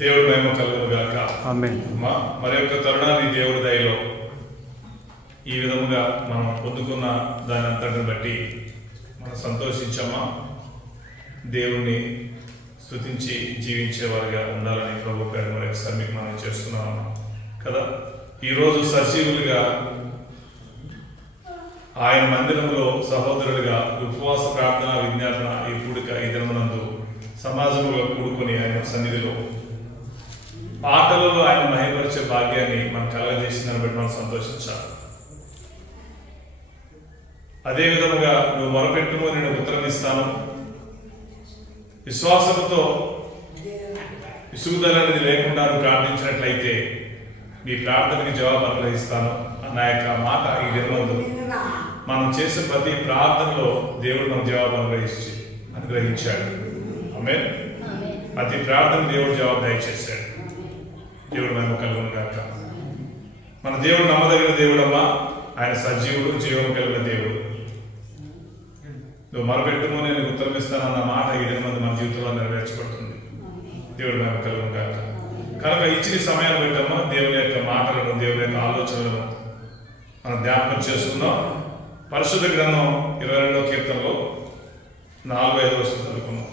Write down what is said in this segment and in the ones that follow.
దేవుడి మహిమ కలుగును గాక. ఆమేన్. మరి యొక్క తరుణాన్ని దేవుడి దయలో ఈ విధముగా మనం పొందుకున్న దాని అంతటిని బట్టి మనం సంతోషించామా? దేవుణ్ణి స్తుతించి జీవించేవారుగా ఉండాలని ప్రభు పేరు మరొకసారి మీకు మనం చేస్తున్నాము కదా. ఈరోజు సజీవులుగా ఆయన మందిరంలో సహోదరులుగా ఉపవాస ప్రార్థన విజ్ఞాపన ఈ కూడిక ఈ దినమునందు సమాజంలో కూడుకొని ఆయన సన్నిధిలో పాటలలో ఆయన మహిమపరిచే భాగ్యాన్ని మనం కలగజేసిందని బట్టి మనం సంతోషించాలి. అదే విధముగా నువ్వు మొరపెట్టుము నేను ఉత్తరం ఇస్తాను, విశ్వాసంతో విసుగుదల అనేది లేకుండా నువ్వు ప్రార్థించినట్లయితే నీ ప్రార్థనకి జవాబు అనుగ్రహిస్తాను అన్న యొక్క మాట ఈ దినమందు మనం చేసే ప్రతి ప్రార్థనలో దేవుడు మనకు జవాబు అనుగ్రహించాడు. ఆమేన్. ప్రతి ప్రార్థన దేవుడు జవాబు దయచేశాడు. దేవుడు మహిమ కలుగును గాక. మన దేవుడు నమ్మదగిన దేవుడమ్మా. ఆయన సజీవుడు, జీవం కలిగిన దేవుడు. నువ్వు మొరపెట్టుము నేను ఉత్తరం ఇస్తానన్న మాట ఈ దినమందు మన జీవితంలో నెరవేర్చబడుతుంది. దేవుడు మహిమ కలుగును గాక. కనుక ఇచ్చిన సమయాన్ని పెట్టమ్మా దేవుని యొక్క మాటలను, దేవుని యొక్క ఆలోచనలను మనం జ్ఞాపకం చేసుకుందాం. పరిశుద్ధ గ్రంథం 22వ కీర్తనలో 4-5 వచనం చదువుకున్నాం.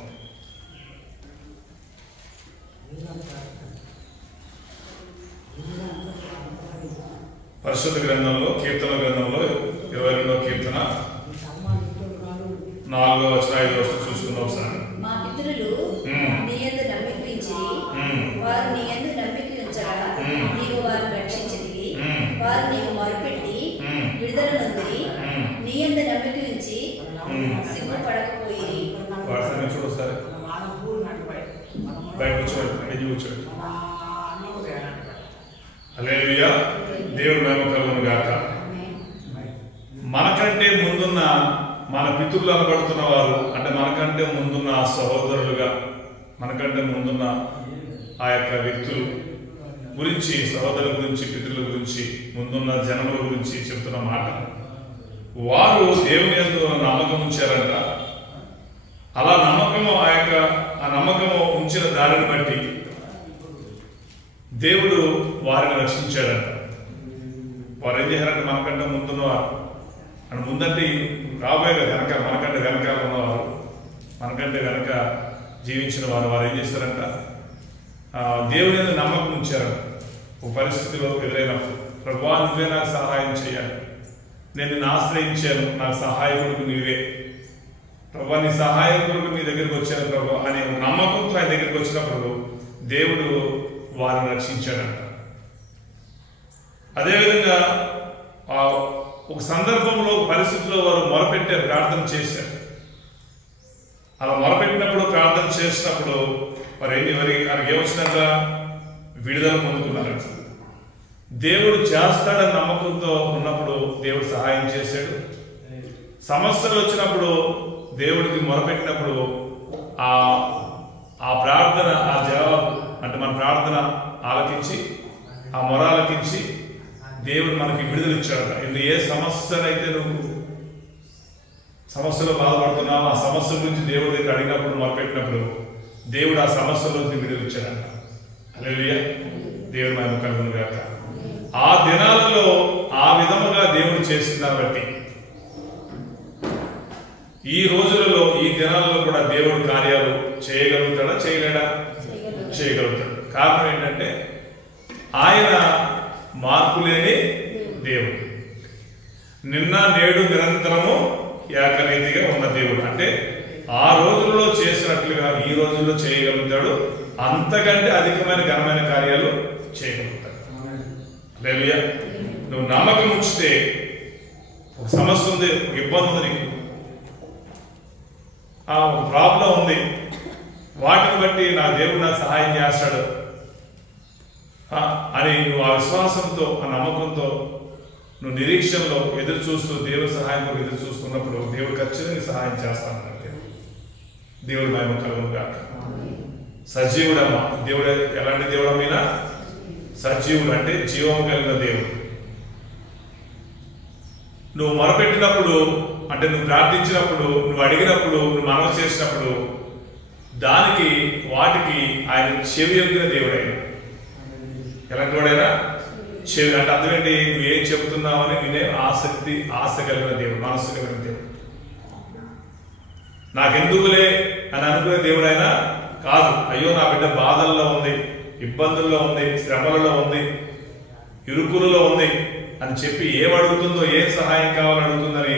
పరిశుద్ధ గ్రంథంలో కీర్తన గ్రంథంలో 22వ కీర్తన 4వ వచనం 5వ వచనం చూసుకుందాం ఒకసారి. మా పితరులు నీ యందు నమ్మిక ఉంచిరి, వారు నీ యందు నమ్మిక ఉంచగా నీవు వారిని రక్షించితివి. వారు నీకు మొరపెట్టి విడుదల నొందిరి, నీ యందు నమ్మిక ఉంచి సిగ్గుపడకపోయిరి. వారి సంగతి చూడు ఒకసారి. బయట కూర్చోండి. హల్లెలూయా. దేవుడు మహిమ కలుగును గాక. మనకంటే ముందున్న మన పితరులు అనబడుతున్న వారు, అంటే మనకంటే ముందున్న సహోదరులుగా, మనకంటే ముందున్న ఆ యొక్క వ్యక్తులు గురించి, సహోదరుల గురించి, పితరుల గురించి, ముందున్న జనముల గురించి చెప్తున్న మాట. వారు దేవుని యందు నమ్మకం ఉంచారంట. అలా నమ్మకము ఆ నమ్మకము ఉంచిన దారిని బట్టి దేవుడు వారిని రక్షించాడంట. వారు ఏం చేశారంటే మనకంటే ముందున్నవారు, అంటే ముందంటే రాబోయే వెనక, మనకంటే వెనకాల ఉన్నవారు, మనకంటే వెనక జీవించిన వారు ఏం చేశారంట? దేవుని మీద నమ్మకం ఉంచారు. ఒక పరిస్థితిలో ఎదురైనప్పుడు ప్రభువా నువ్వే నాకు సహాయం చేయాలి, నేను నిన్ను ఆశ్రయించాను, నాకు సహాయకుడికి నీవే ప్రభువా, నీ సహాయకుడికి నీ దగ్గరికి వచ్చాను ప్రభు అనే నమ్మకంతో ఆయన దగ్గరికి వచ్చినప్పుడు దేవుడు వారిని రక్షించాడంట. అదేవిధంగా ఒక సందర్భంలో, పరిస్థితిలో వారు మొరపెట్టారు, ప్రార్థన చేశారు. అలా మొరపెట్టినప్పుడు, ప్రార్థన చేసినప్పుడు వారికి ఏమొచ్చినాక విడుదల పొందుకున్నారంట. దేవుడు చేస్తాడని నమ్మకంతో ఉన్నప్పుడు దేవుడు సహాయం చేశాడు. సమస్యలు వచ్చినప్పుడు దేవుడికి మొరపెట్టినప్పుడు ఆ ప్రార్థన, ఆ జవాబు, అంటే మన ప్రార్థన ఆలకించి, ఆ మొర ఆలకించి దేవుడు మనకి విడుదల ఇచ్చాడు. ఇది ఏ సమస్యనైతే నువ్వు సమస్యలో బాధపడుతున్నావు, ఆ సమస్య గురించి దేవుడి దగ్గర అడిగినప్పుడు, మొరపెట్టినప్పుడు దేవుడు ఆ సమస్యలో విడుదల ఇచ్చాడంట. హల్లెలూయా. దేవుడు మహిమ కలుగును గాక. ఆ దినాలలో ఆ విధముగా దేవుడు చేసిన బట్టి ఈ రోజులలో, ఈ దినాలలో కూడా దేవుడు కార్యాలు చేయగలుగుతాడా, చేయలేడా? చేయగలుగుతాడు. కారణం ఏంటంటే ఆయన మార్పు లేని దేవుడు, నిన్న నేడు నిరంతరము ఏకరీతిగా ఉన్న దేవుడు. అంటే ఆ రోజుల్లో చేసినట్లుగా ఈ రోజుల్లో చేయగలుగుతాడు, అంతకంటే అధికమైన ఘనమైన కార్యాలు చేయగలుగుతాడు. హల్లెలూయా. నువ్వు నమ్మకం ఉంచితే, ఒక సమస్య ఉంది, ఒక ఇబ్బంది ఉంది, నీకు ఒక ప్రాబ్లం ఉంది, వాటిని బట్టి నా దేవుడు నాకు సహాయం చేస్తాడు అని నువ్వు ఆ విశ్వాసంతో, ఆ నమ్మకంతో, నువ్వు నిరీక్షణలో ఎదురు చూస్తూ, దేవుడి సహాయం ఎదురు చూస్తున్నప్పుడు దేవుడు ఖచ్చితంగా సహాయం చేస్తాను. దేవుడు మహిమ కలుగును గాక. సజీవుడమ్మా. దేవుడు ఎలాంటి దేవుడమైనా సజీవుడు, అంటే జీవం కలిగిన దేవుడు. నువ్వు మొరపెట్టినప్పుడు, అంటే నువ్వు ప్రార్థించినప్పుడు, నువ్వు అడిగినప్పుడు, నువ్వు మనవి చేసినప్పుడు దానికి వాటికి ఆయన చెవి యొగ్గిన దేవుడైన. ఎలాంటి వాడైనా చెవి అంటే అర్థం ఏంటి? నువ్వు ఏం చెబుతున్నావని వినే ఆశ కలిగిన దేవుడు, మనస్సు కలిగిన దేవుడు. నాకెందుకులే అని అనుకునే దేవుడైనా కాదు. అయ్యో నా బిడ్డ బాధల్లో ఉంది, ఇబ్బందుల్లో ఉంది, శ్రమలలో ఉంది, ఇరుకులలో ఉంది అని చెప్పి ఏమడుగుతుందో, ఏం సహాయం కావాలని అడుగుతుందని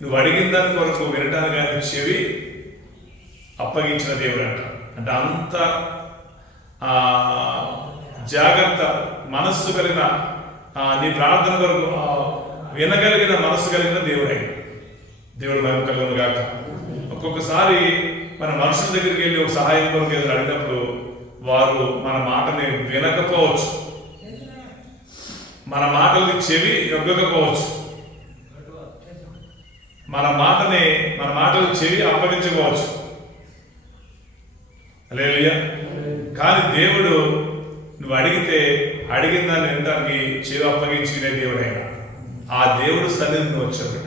నువ్వు అడిగిన దాని కొరకు వినటానికి ఆయన చెవి అప్పగించిన దేవుడు అంట. అంటే అంత జాగ్రత్త మనస్సు కలిగిన, నీ ప్రార్థన కొరకు వినగలిగిన మనస్సు కలిగిన దేవుడై. దేవుడు మహిమ కలుగును గాక. ఒక్కొక్కసారి మన మనుషుల దగ్గరికి వెళ్ళి ఒక సహాయం కొరకు ఏదో అడిగినప్పుడు వారు మన మాటని వినకపోవచ్చు, మన మాటలకి చెవి యొగ్గకపోవచ్చు, మన మాటలకు చెవి అప్పగించకపోవచ్చు. హల్లెలూయా. కానీ దేవుడు నువ్వు అడిగితే అడిగిన దాన్ని వినడానికి చెవి అప్పగించుకునే దేవుడైనా ఆ దేవుడు సన్నిధికి నువ్వు వచ్చావు బిడ్డ.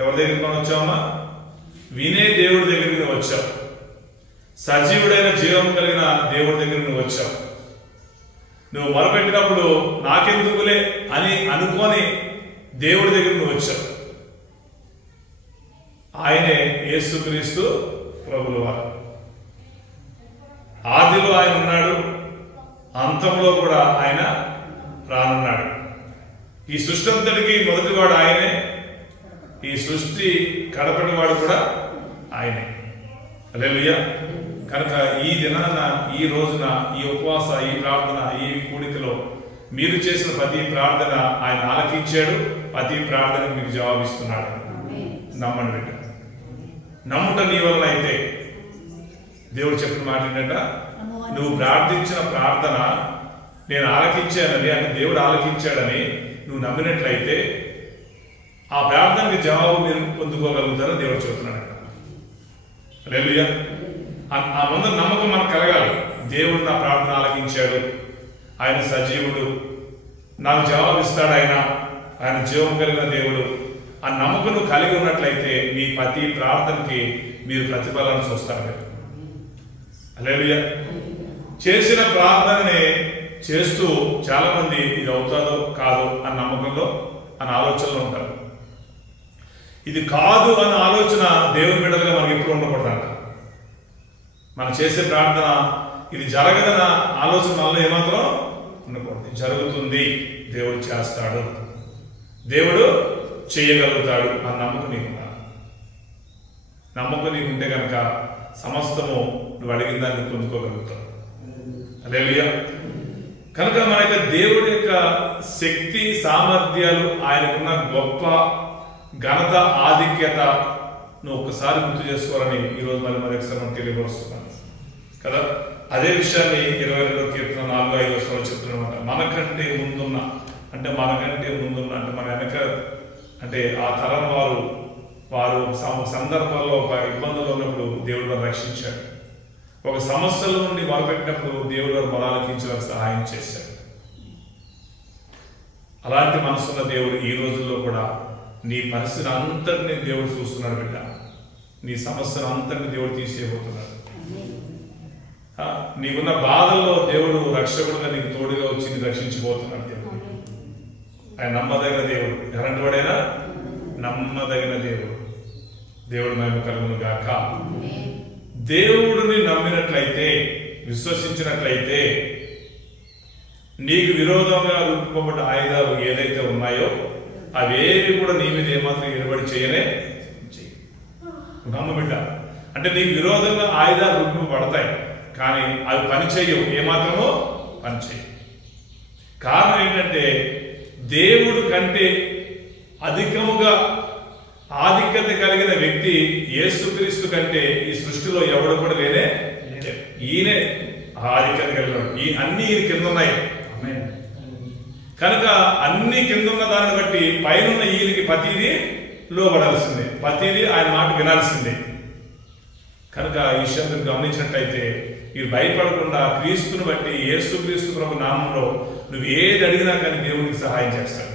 ఎవరి దగ్గరికి మనం వచ్చావమ్మా? వినే దేవుడి దగ్గరికి నువ్వు వచ్చావు. సజీవుడైన జీవం కలిగిన దేవుడి దగ్గరికి నువ్వు వచ్చావు. నువ్వు మొరపెట్టినప్పుడు నాకెందుకులే అని అనుకొని దేవుడి దగ్గర నువ్వు వచ్చావు. ఆయనే యేసుక్రీస్తు ప్రభువు వారు. ఆదిలో ఆయన ఉన్నాడు, అంతంలో కూడా ఆయన రానున్నాడు. ఈ సృష్టి అంతటికి మొదటివాడు ఆయనే, ఈ సృష్టి కడపటివాడు కూడా ఆయనే. హల్లెలూయా. కనుక ఈ దినాన, ఈ రోజున, ఈ ఉపవాస, ఈ ప్రార్థన, ఈ కూడికలో మీరు చేసిన ప్రతి ప్రార్థన ఆయన ఆలకించాడు. ప్రతి ప్రార్థనకు మీకు జవాబిస్తున్నాడు. నమ్మండి బిడ్డ. నమ్ముట నీ వలన అయితే దేవుడు చెప్పిన మాట ఏంటంట, నువ్వు ప్రార్థించిన ప్రార్థన నేను ఆలకించానని, అంటే దేవుడు ఆలకించాడని నువ్వు నమ్మినట్లయితే ఆ ప్రార్థనకి జవాబు మీరు పొందుకోగలుగుతారని దేవుడు చెబుతున్నాడంట. హల్లెలూయా. ఆ ముందు నమ్మకం మనకు కలగాలి. దేవుడు నా ప్రార్థన ఆలకించాడు, ఆయన సజీవుడు, నాకు జవాబిస్తాడు, ఆయన జీవం కలిగిన దేవుడు. ఆ నమ్మకం నువ్వు కలిగి ఉన్నట్లయితే మీ ప్రతి ప్రార్థనకి మీరు ప్రతిఫలాన్ని చూస్తారు. హల్లెలూయా. చేసిన ప్రార్థననే చేస్తూ చాలా మంది ఇది అవుతాదో కాదో అన్న నమ్మకంలో, అన్న ఆలోచనలో ఉంటారు. ఇది కాదు అన్న ఆలోచన దేవుని బిడ్డలుగా మనకి ఎప్పుడు ఉండకూడదంట. మనం చేసే ప్రార్థన ఇది జరగదన్న ఆలోచన మనలో ఏమాత్రం ఉండకూడదు. జరుగుతుంది, దేవుడు చేస్తాడు, దేవుడు చేయగలుగుతాడు అన్న నమ్మకం నీకుందా? నమ్మకం నీకుంటే కనుక సమస్తము నువ్వు అడిగిన దాన్ని పొందుకోగలుగుతావు. హల్లెలూయా. కనుక మన యొక్క దేవుడి యొక్క శక్తి సామర్థ్యాలు, ఆయనకున్న గొప్ప ఘనత, ఆధిక్యత నువ్వు ఒక్కసారి గుర్తు చేసుకోవాలని ఈరోజు మరొకసారి మనం తెలియపరుస్తున్నాను కదా. అదే విషయాన్ని 22వ కీర్తన 4-5 వర్షాలు చెప్తున్నమాట. మనకంటే ముందున్న అంటే మన వెనక అంటే ఆ తరం వారు సందర్భాల్లో ఒక ఇబ్బందులు ఉన్నప్పుడు దేవుడు వారు రక్షించాడు. ఒక సమస్యల నుండి మొరపెట్టినప్పుడు దేవుడు వారు బలాలకించి వారికి సహాయం చేశాడు. అలాంటి మనసున్న దేవుడు ఈ రోజుల్లో కూడా నీ పరిస్థితిని అంతటినీ దేవుడు చూస్తున్నాడు బిడ్డ. నీ సమస్యను అంతటిని దేవుడు తీసేయబోతున్నాడు. నీకున్న బాధల్లో దేవుడు రక్షకుడుగా నీకు తోడుగా వచ్చి నీ రక్షించబోతున్నాడు. దేవుడు ఆయన నమ్మదగిన దేవుడు. ఎలాంటి వాడైనా నమ్మదగిన దేవుడు. దేవుడు మహిమ కలుగును గాక. దేవుడిని నమ్మినట్లయితే, విశ్వసించినట్లయితే నీకు విరోధంగా రూపుకోబడ్డ ఆయుధాలు ఏదైతే ఉన్నాయో అవేవి కూడా నీ మీద ఏమాత్రం నిలబడి చేయనే నమ్మబిడ్డ. అంటే నీకు విరోధంగా ఆయుధాలు రూపబడతాయి, కానీ అవి పనిచేయవు, ఏమాత్రమో పనిచేయవు. కారణం ఏంటంటే దేవుడు కంటే అధికముగా ఆధిక్యత కలిగిన వ్యక్తి యేసుక్రీస్తు కంటే ఈ సృష్టిలో ఎవడు కూడా లేనే. ఈయనే ఆధిక్యత కలిగినాడు. అన్ని ఈయన కింద ఉన్నాయి కనుక అన్ని కింద ఉన్న దాన్ని బట్టి పైన ఈయనకి ప్రతిదీ లోబడాల్సిందే, ప్రతిదీ ఆయన మాట వినాల్సిందే. కనుక ఈ విషయం మీరు గమనించినట్లయితే మీరు భయపడకుండా క్రీస్తుని బట్టి, యేసుక్రీస్తు ప్రభు నామంలో నువ్వు ఏది అడిగినా కానీ దేవునికి సహాయం చేస్తాడు.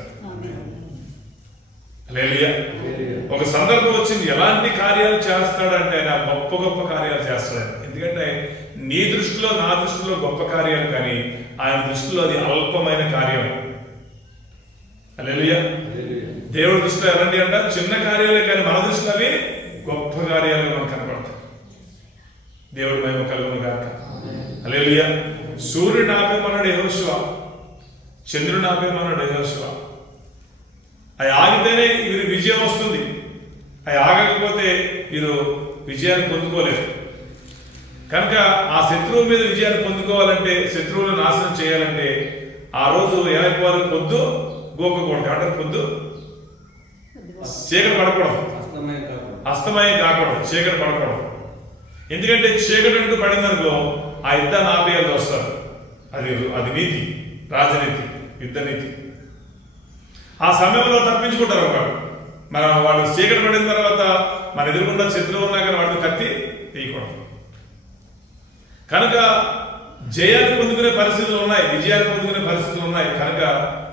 హల్లెలూయా. ఒక సందర్భం వచ్చింది, ఎలాంటి కార్యాలు చేస్తాడంటే ఆయన గొప్ప గొప్ప కార్యాలు చేస్తాడు. ఎందుకంటే నీ దృష్టిలో నా దృష్టిలో గొప్ప కార్యాలు, కానీ ఆయన దృష్టిలో అది అల్పమైన కార్యమే. హల్లెలూయా. దేవుడి దృష్టిలో ఎలాంటి అంట చిన్న కార్యాలే, కానీ మన దృష్టిలో అవి గొప్ప కార్యాలు మనకు కనపడతాయి. దేవుడి మహిమ కలుగును గాక. హల్లెలూయా. సూర్యుడు ఆపేమన్నాడు యెహోషువ, చంద్రుడు ఆపేమన్నాడు యెహోషువ. అవి ఆగితేనే వీరు విజయం వస్తుంది, అవి ఆగకపోతే వీరు విజయాన్ని పొందుకోలేరు. కనుక ఆ శత్రువు మీద విజయాన్ని పొందుకోవాలంటే, శత్రువులను నాశనం చేయాలంటే ఆ రోజు ఏమైపోవాలి, పొద్దు గోకకూడదు. ఏమంటారు, పొద్దు చీకటి పడకూడదు, అస్తమయం కాకూడదు, చీకటి పడకూడదు. ఎందుకంటే చీకటి అంటూ పడిందనుకో ఆ యుద్ధాన్ని ఆపేయాల్సి వస్తారు. అది నీతి, రాజనీతి, యుద్ధ నీతి. ఆ సమయంలో తప్పించుకుంటారు ఒకరు. మనం వాళ్ళు చీకటి పడిన తర్వాత మన ఎదురుకుండా శత్రువు ఉన్నా కానీ వాడిని కత్తి తీయకూడదు. కనుక జయాన్ని పొందుకునే పరిస్థితులు ఉన్నాయి, విజయాన్ని పొందుకునే పరిస్థితులు ఉన్నాయి. కనుక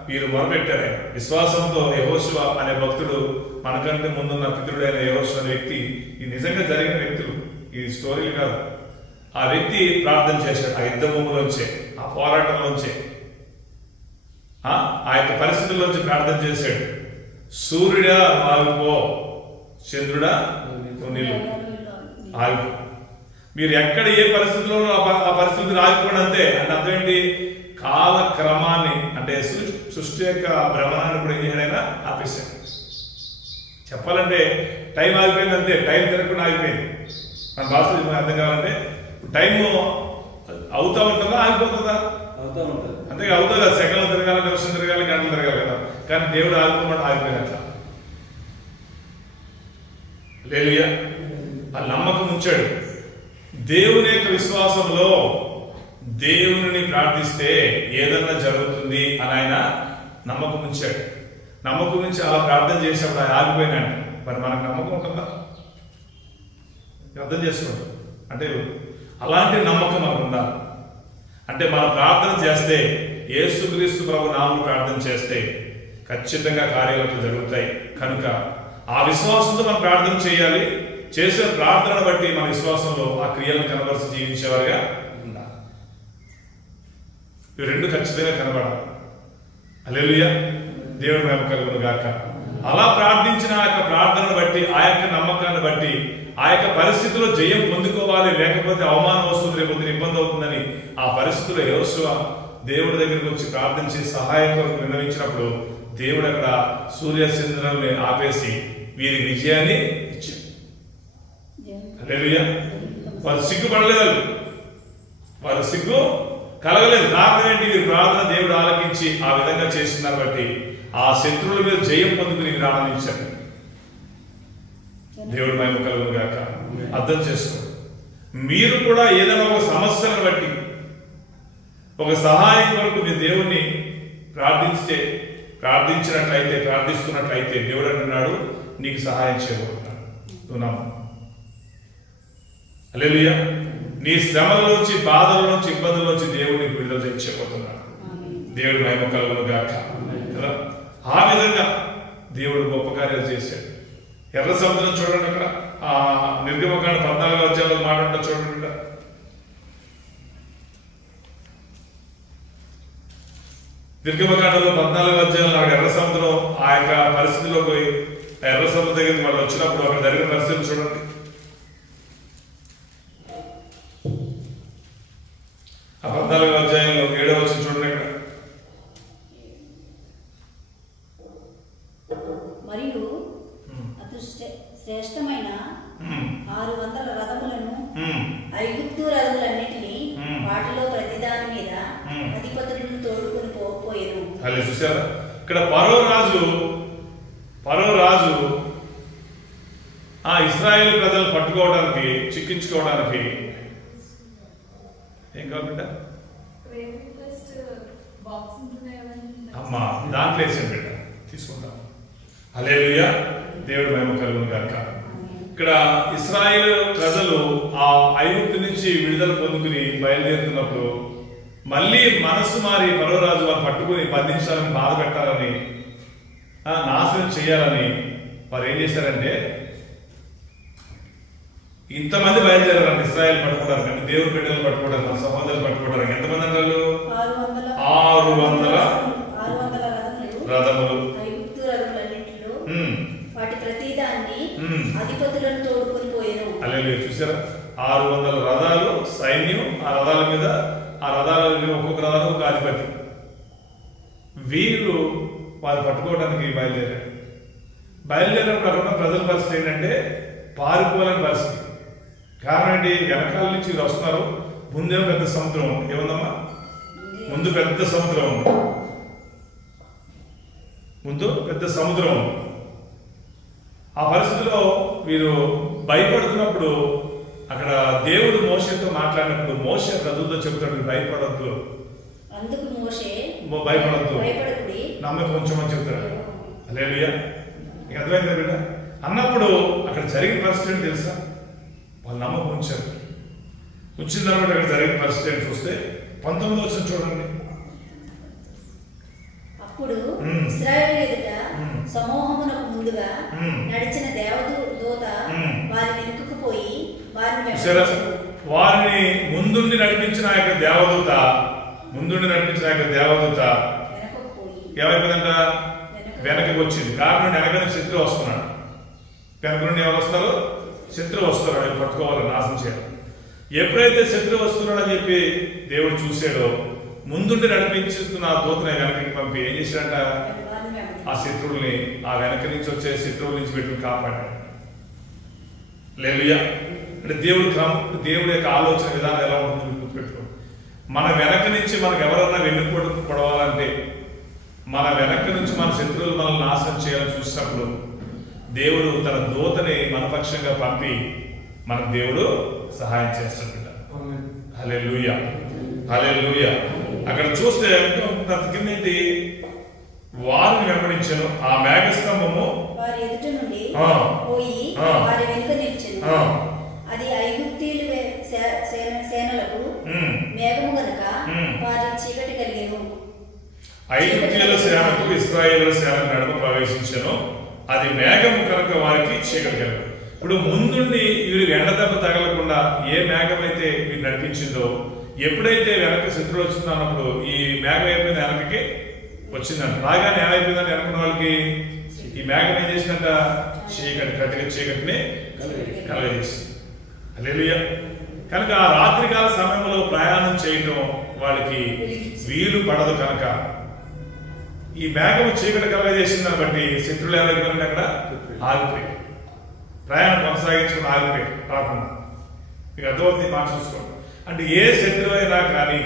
వీరు మొదలుపెట్టారు. విశ్వాసంతో యెహోషువ అనే భక్తుడు, మనకంటే ముందున్న పితృడైన యెహోషువ అనే వ్యక్తి, ఈ నిజంగా జరిగిన వ్యక్తులు, ఈ స్టోరీలు కాదు. ఆ వ్యక్తి ప్రార్థన చేశాడు. ఆ యుద్ధ భూమిలోంచే, ఆ పోరాటంలోంచే, ఆ యొక్క పరిస్థితుల్లోంచి ప్రార్థన చేశాడు. సూర్యుడా ఆగిపో, చంద్రుడా నీళ్ళు ఆగిపో. మీరు ఎక్కడ ఏ పరిస్థితుల్లోనూ ఆ పరిస్థితులు ఆగిపోవడం అంతే. అంటే అర్థం ఏంటి, కాలక్రమాన్ని, అంటే సృష్టి యొక్క భ్రమణాన్ని కూడా ఏం చేయడైనా ఆపేశాడు. చెప్పాలంటే టైం ఆగిపోయింది అంతే, టైం తిరగకుండా ఆగిపోయింది. మన భాషలో అర్థం కావాలంటే టైం అవుతా ఉంటుందా ఆగిపోతుందా? అంతే అవుతుంది కదా. సెకండ్లు తిరగాలి, నిమిషం తిరగాలి, గంటలు తిరగాలి కదా. కానీ దేవుడు ఆగిపోమంటే ఆగిపోయినట్ల. హల్లెలూయా. ఆ నమ్మకం ఉంచాడు. దేవుని యొక్క విశ్వాసంలో దేవుని ప్రార్థిస్తే ఏదన్నా జరుగుతుంది అని ఆయన నమ్మకం ఉంచాడు. నమ్మకం నుంచి అలా ప్రార్థన చేసినప్పుడు ఆయన ఆగిపోయినాడు. మరి మనకు నమ్మకం ఉంటుందా? అర్థం చేసుకోండి. అంటే అలాంటి నమ్మకం మనకు ఉండాలి. అంటే మనం ప్రార్థన చేస్తే, యేసుక్రీస్తు ప్రభు నామమున ప్రార్థన చేస్తే ఖచ్చితంగా కార్యాలు జరుగుతాయి. కనుక ఆ విశ్వాసంతో మనం ప్రార్థన చేయాలి. చేసే ప్రార్థనను బట్టి మన విశ్వాసంలో ఆ క్రియలను కనబరిచి జీవించేవారుగా ఉండాలి. ఇవి రెండు ఖచ్చితంగా కనబడాలి. హల్లెలూయా. దేవుడి మహిమ కలుగును గాక. అలా ప్రార్థించిన ఆ యొక్క ప్రార్థనను బట్టి, ఆ యొక్క నమ్మకాన్ని బట్టి, ఆ యొక్క పరిస్థితిలో జయం పొందుకోవాలి, లేకపోతే అవమానం వస్తుంది, లేకపోతే ఇబ్బంది అవుతుందని ఆ పరిస్థితుల్లో యెహోషువ దేవుడి దగ్గరికి వచ్చి ప్రార్థన చేసి సహాయం కొరకు విన్నవించినప్పుడు దేవుడు అక్కడ సూర్యచంద్రుల్ని ఆపేసి వీరి విజయాన్ని ఇచ్చాడు. హల్లెలూయా. వారు సిగ్గుపడలేదు, వారు సిగ్గు కలగలేదు. కారణం ఏంటి? వీరి ప్రార్థన దేవుడు ఆలకించి ఆ విధంగా చేస్తున్నారు బట్టి ఆ శత్రువుల మీద జయం పొందుకుని వీరు ఆనందించారు. దేవుడు మహిమ కలుగును గాక. అర్థం చేసుకోండి. మీరు కూడా ఏదైనా ఒక సమస్యను బట్టి, ఒక సహాయం కొరకు మీ దేవుణ్ణి ప్రార్థిస్తున్నట్లయితే దేవుడు అంటున్నాడు, నీకు సహాయం చేయబోతున్నాడు. నువ్వు నమ్ము. హల్లెలూయా. నీ శ్రమలలోంచి, బాధలలోంచి, ఇబ్బందుల్లోంచి దేవుడిని విడుదల చేయబోతున్నాడు. దేవుడి మహిమ కలుగును గాక. కదా, ఆ విధంగా దేవుడు గొప్ప కార్యాలు చేశాడు. ఎర్ర సముద్రం చూడండి, అక్కడ ఆ నిర్గమకాండ 14వ అధ్యాయంలో మాట్లాడుతూ చూడండి. నిర్గమకాండలో 14వ అధ్యాయంలో ఎర్ర సముద్రం ఆ యొక్క పరిస్థితిలో పోయి ఆ ఎర్ర సముద్రం దగ్గరికి వాళ్ళు వచ్చినప్పుడు అక్కడ జరిగిన పరిస్థితులు చూడండి. ఆ 14వ అధ్యాయంలో 7వ వచనం చూడండి. ఇక్కడ మరియు అతి శ్రేష్టమైన 600 రథములను, ఐగుప్తు రథములన్నిటినీ, వాటిలో ప్రతిదాని మీద అధిపతులను తోడుకొని పోయేను. అలా చూసారా? ఇక్కడ ఫరో రాజు ఆ ఇశ్రాయేలు ప్రజలు పట్టుకోవడానికి, చిక్కించుకోవడానికి ఏం కావాలంట? అమ్మా దాంట్లో వేసాను బిడ్డ, తీసుకుంటాం. హల్లెలూయా. దేవుడి మహిమ కలుగును గాక. ఇక్కడ ఇశ్రాయేలు ప్రజలు ఆ ఐగుప్తు నుంచి విడుదల పొందుకుని బయలుదేరుతున్నప్పుడు మళ్ళీ మనస్సు మారి ఫరో రాజు వారు పట్టుకుని బంధించాలని, బాధ పెట్టాలని, నాశనం చేయాలని వారు ఏం చేశారంటే ఇంతమంది బయలుదేరారు ఇస్రాయేల్ పట్టుకోవడానికి, అంటే దేవుని బిడ్డలు పట్టుకోవడానికి, మన సహోదరులు పట్టుకోవడానికి. ఎంతమంది అంటారు? 600 రథములు. వాటి ప్రతిదాన్ని అధిపతులను తోడుకొని పోయారు. హల్లెలూయా. చూసారా, 600 రథాలు, సైన్యం, ఆ రథాల మీద, ఆ రథాల ఒక్కొక్క రథాలకు ఒక అధిపతి. వీళ్ళు వారు పట్టుకోవడానికి బయలుదేరినప్పుడు అక్కడ ఉన్న ప్రజల పరిస్థితి ఏంటంటే పారిపోవాలని పరిస్థితి. కారణం ఏంటి? వెనకాల నుంచి వీరు వస్తున్నారు, ముందేమో పెద్ద సముద్రం. ఏముందమ్మా? ముందు పెద్ద సముద్రం ఉంది. ఆ పరిస్థితిలో వీరు భయపడుతున్నప్పుడు అక్కడ దేవుడు మోషేతో మాట్లాడినప్పుడు మోషే ప్రజలతో చెబుతాడు, భయపడద్దు, అందుకు మోషే భయపడద్దు, భయపడకుడి, నమ్మకం ఉంచమని చెప్తాడు. హల్లెలూయా. నీకు అర్థమైందా బిడ్డ? అన్నప్పుడు అక్కడ జరిగిన పరిస్థితి ఏంటి తెలుసా? వాళ్ళు నమ్మకం ఉంచారు. ఉంచిన తర్వాత అక్కడ జరిగిన పరిస్థితి ఏంటి చూస్తే 19వ వచనం చూడండి. అప్పుడు ఇశ్రాయేలు ఎదుట సమూహమునకు ముందుగా నడిచిన దేవదూత వారి వెనుకకు పోయి వారిని ముందుండి నడిపించిన ఆ యొక్క దేవదూత ఏమైపోయిందంట? వెనకకి వచ్చింది. కారణం వెనక నుంచి శత్రువు వస్తున్నాడు. వెనక నుండి ఎవరు వస్తారు? శత్రువు వస్తారు. అది పట్టుకోవాలి, నాశనం చేయాలి. ఎప్పుడైతే శత్రువు వస్తున్నాడని చెప్పి దేవుడు చూసాడో ముందుండి నడిపించుతున్న ఆ దూతని వెనకకి పంపి ఏం చేశాడంట? ఆ శత్రువుల్ని, ఆ వెనక నుంచి వచ్చే శత్రువుల నుంచి పెట్టుకుని కాపాడాడు. హల్లెలూయా. అంటే దేవుడి యొక్క ఆలోచన విధానం ఎలా ఉంటుందో గుర్తుపెట్టుకోండి. మన వెనక నుంచి మనకు ఎవరన్నా వెన్నుపడవాలంటే, మన వెనక నుంచి మన శత్రువులు మనల్ని నాశనం చేయాలని చూసినప్పుడు దేవుడు తన దూతని మన పక్షంగా పంపి మనకు దేవుడు సహాయం చేస్తాడు. హల్లెలూయా, హల్లెలూయా. అక్కడ చూస్తే కిందేంటి? వారిని వెంబడించాను, ఆ మేఘస్తంభము వారి ఎదుట నుండి పోయి వారి వెనుక నిలిచెను. అది ఐగుప్తీయుల సేనలకు మేఘము గనుక వారి చీకటి కలిగెను. ఐగుప్తీయుల సేనకు ఇశ్రాయేలు సేన నడుమ ప్రవేశించెను, అది మేఘము కనుక వారికి చీకటి కలిగెను. ఇప్పుడు ముందుండి వీరు ఎండ దెబ్బ తగలకుండా ఏ మేఘం అయితే వీరు నడిపించిందో, ఎప్పుడైతే వెనక శత్రువులు వచ్చిందో అన్నప్పుడు ఈ మేఘం అయిపోయింది, వెనకకి వచ్చిందంట. రాగానే ఏమైపోయిందని అనుకున్న వాళ్ళకి ఈ మేఘం ఏం చేసిందంట? చీకటి, కట్టిగా చీకటిని కలగజేసింది. హల్లెలూయా. కనుక ఆ రాత్రికాల సమయంలో ప్రయాణం చేయటం వాళ్ళకి వీలు పడదు. కనుక ఈ మేఘం చీకటి కలగజేసిందని బట్టి శత్రువులు ఏమైపోయిందంటే అక్కడ ఆగిపోయి ప్రయాణం కొనసాగించుకుని ఆగిపోయి రాకుండా. మీకు అర్థమవుతుంది మాట చూసుకోండి. అంటే ఏ శత్రువు అయినా కానీ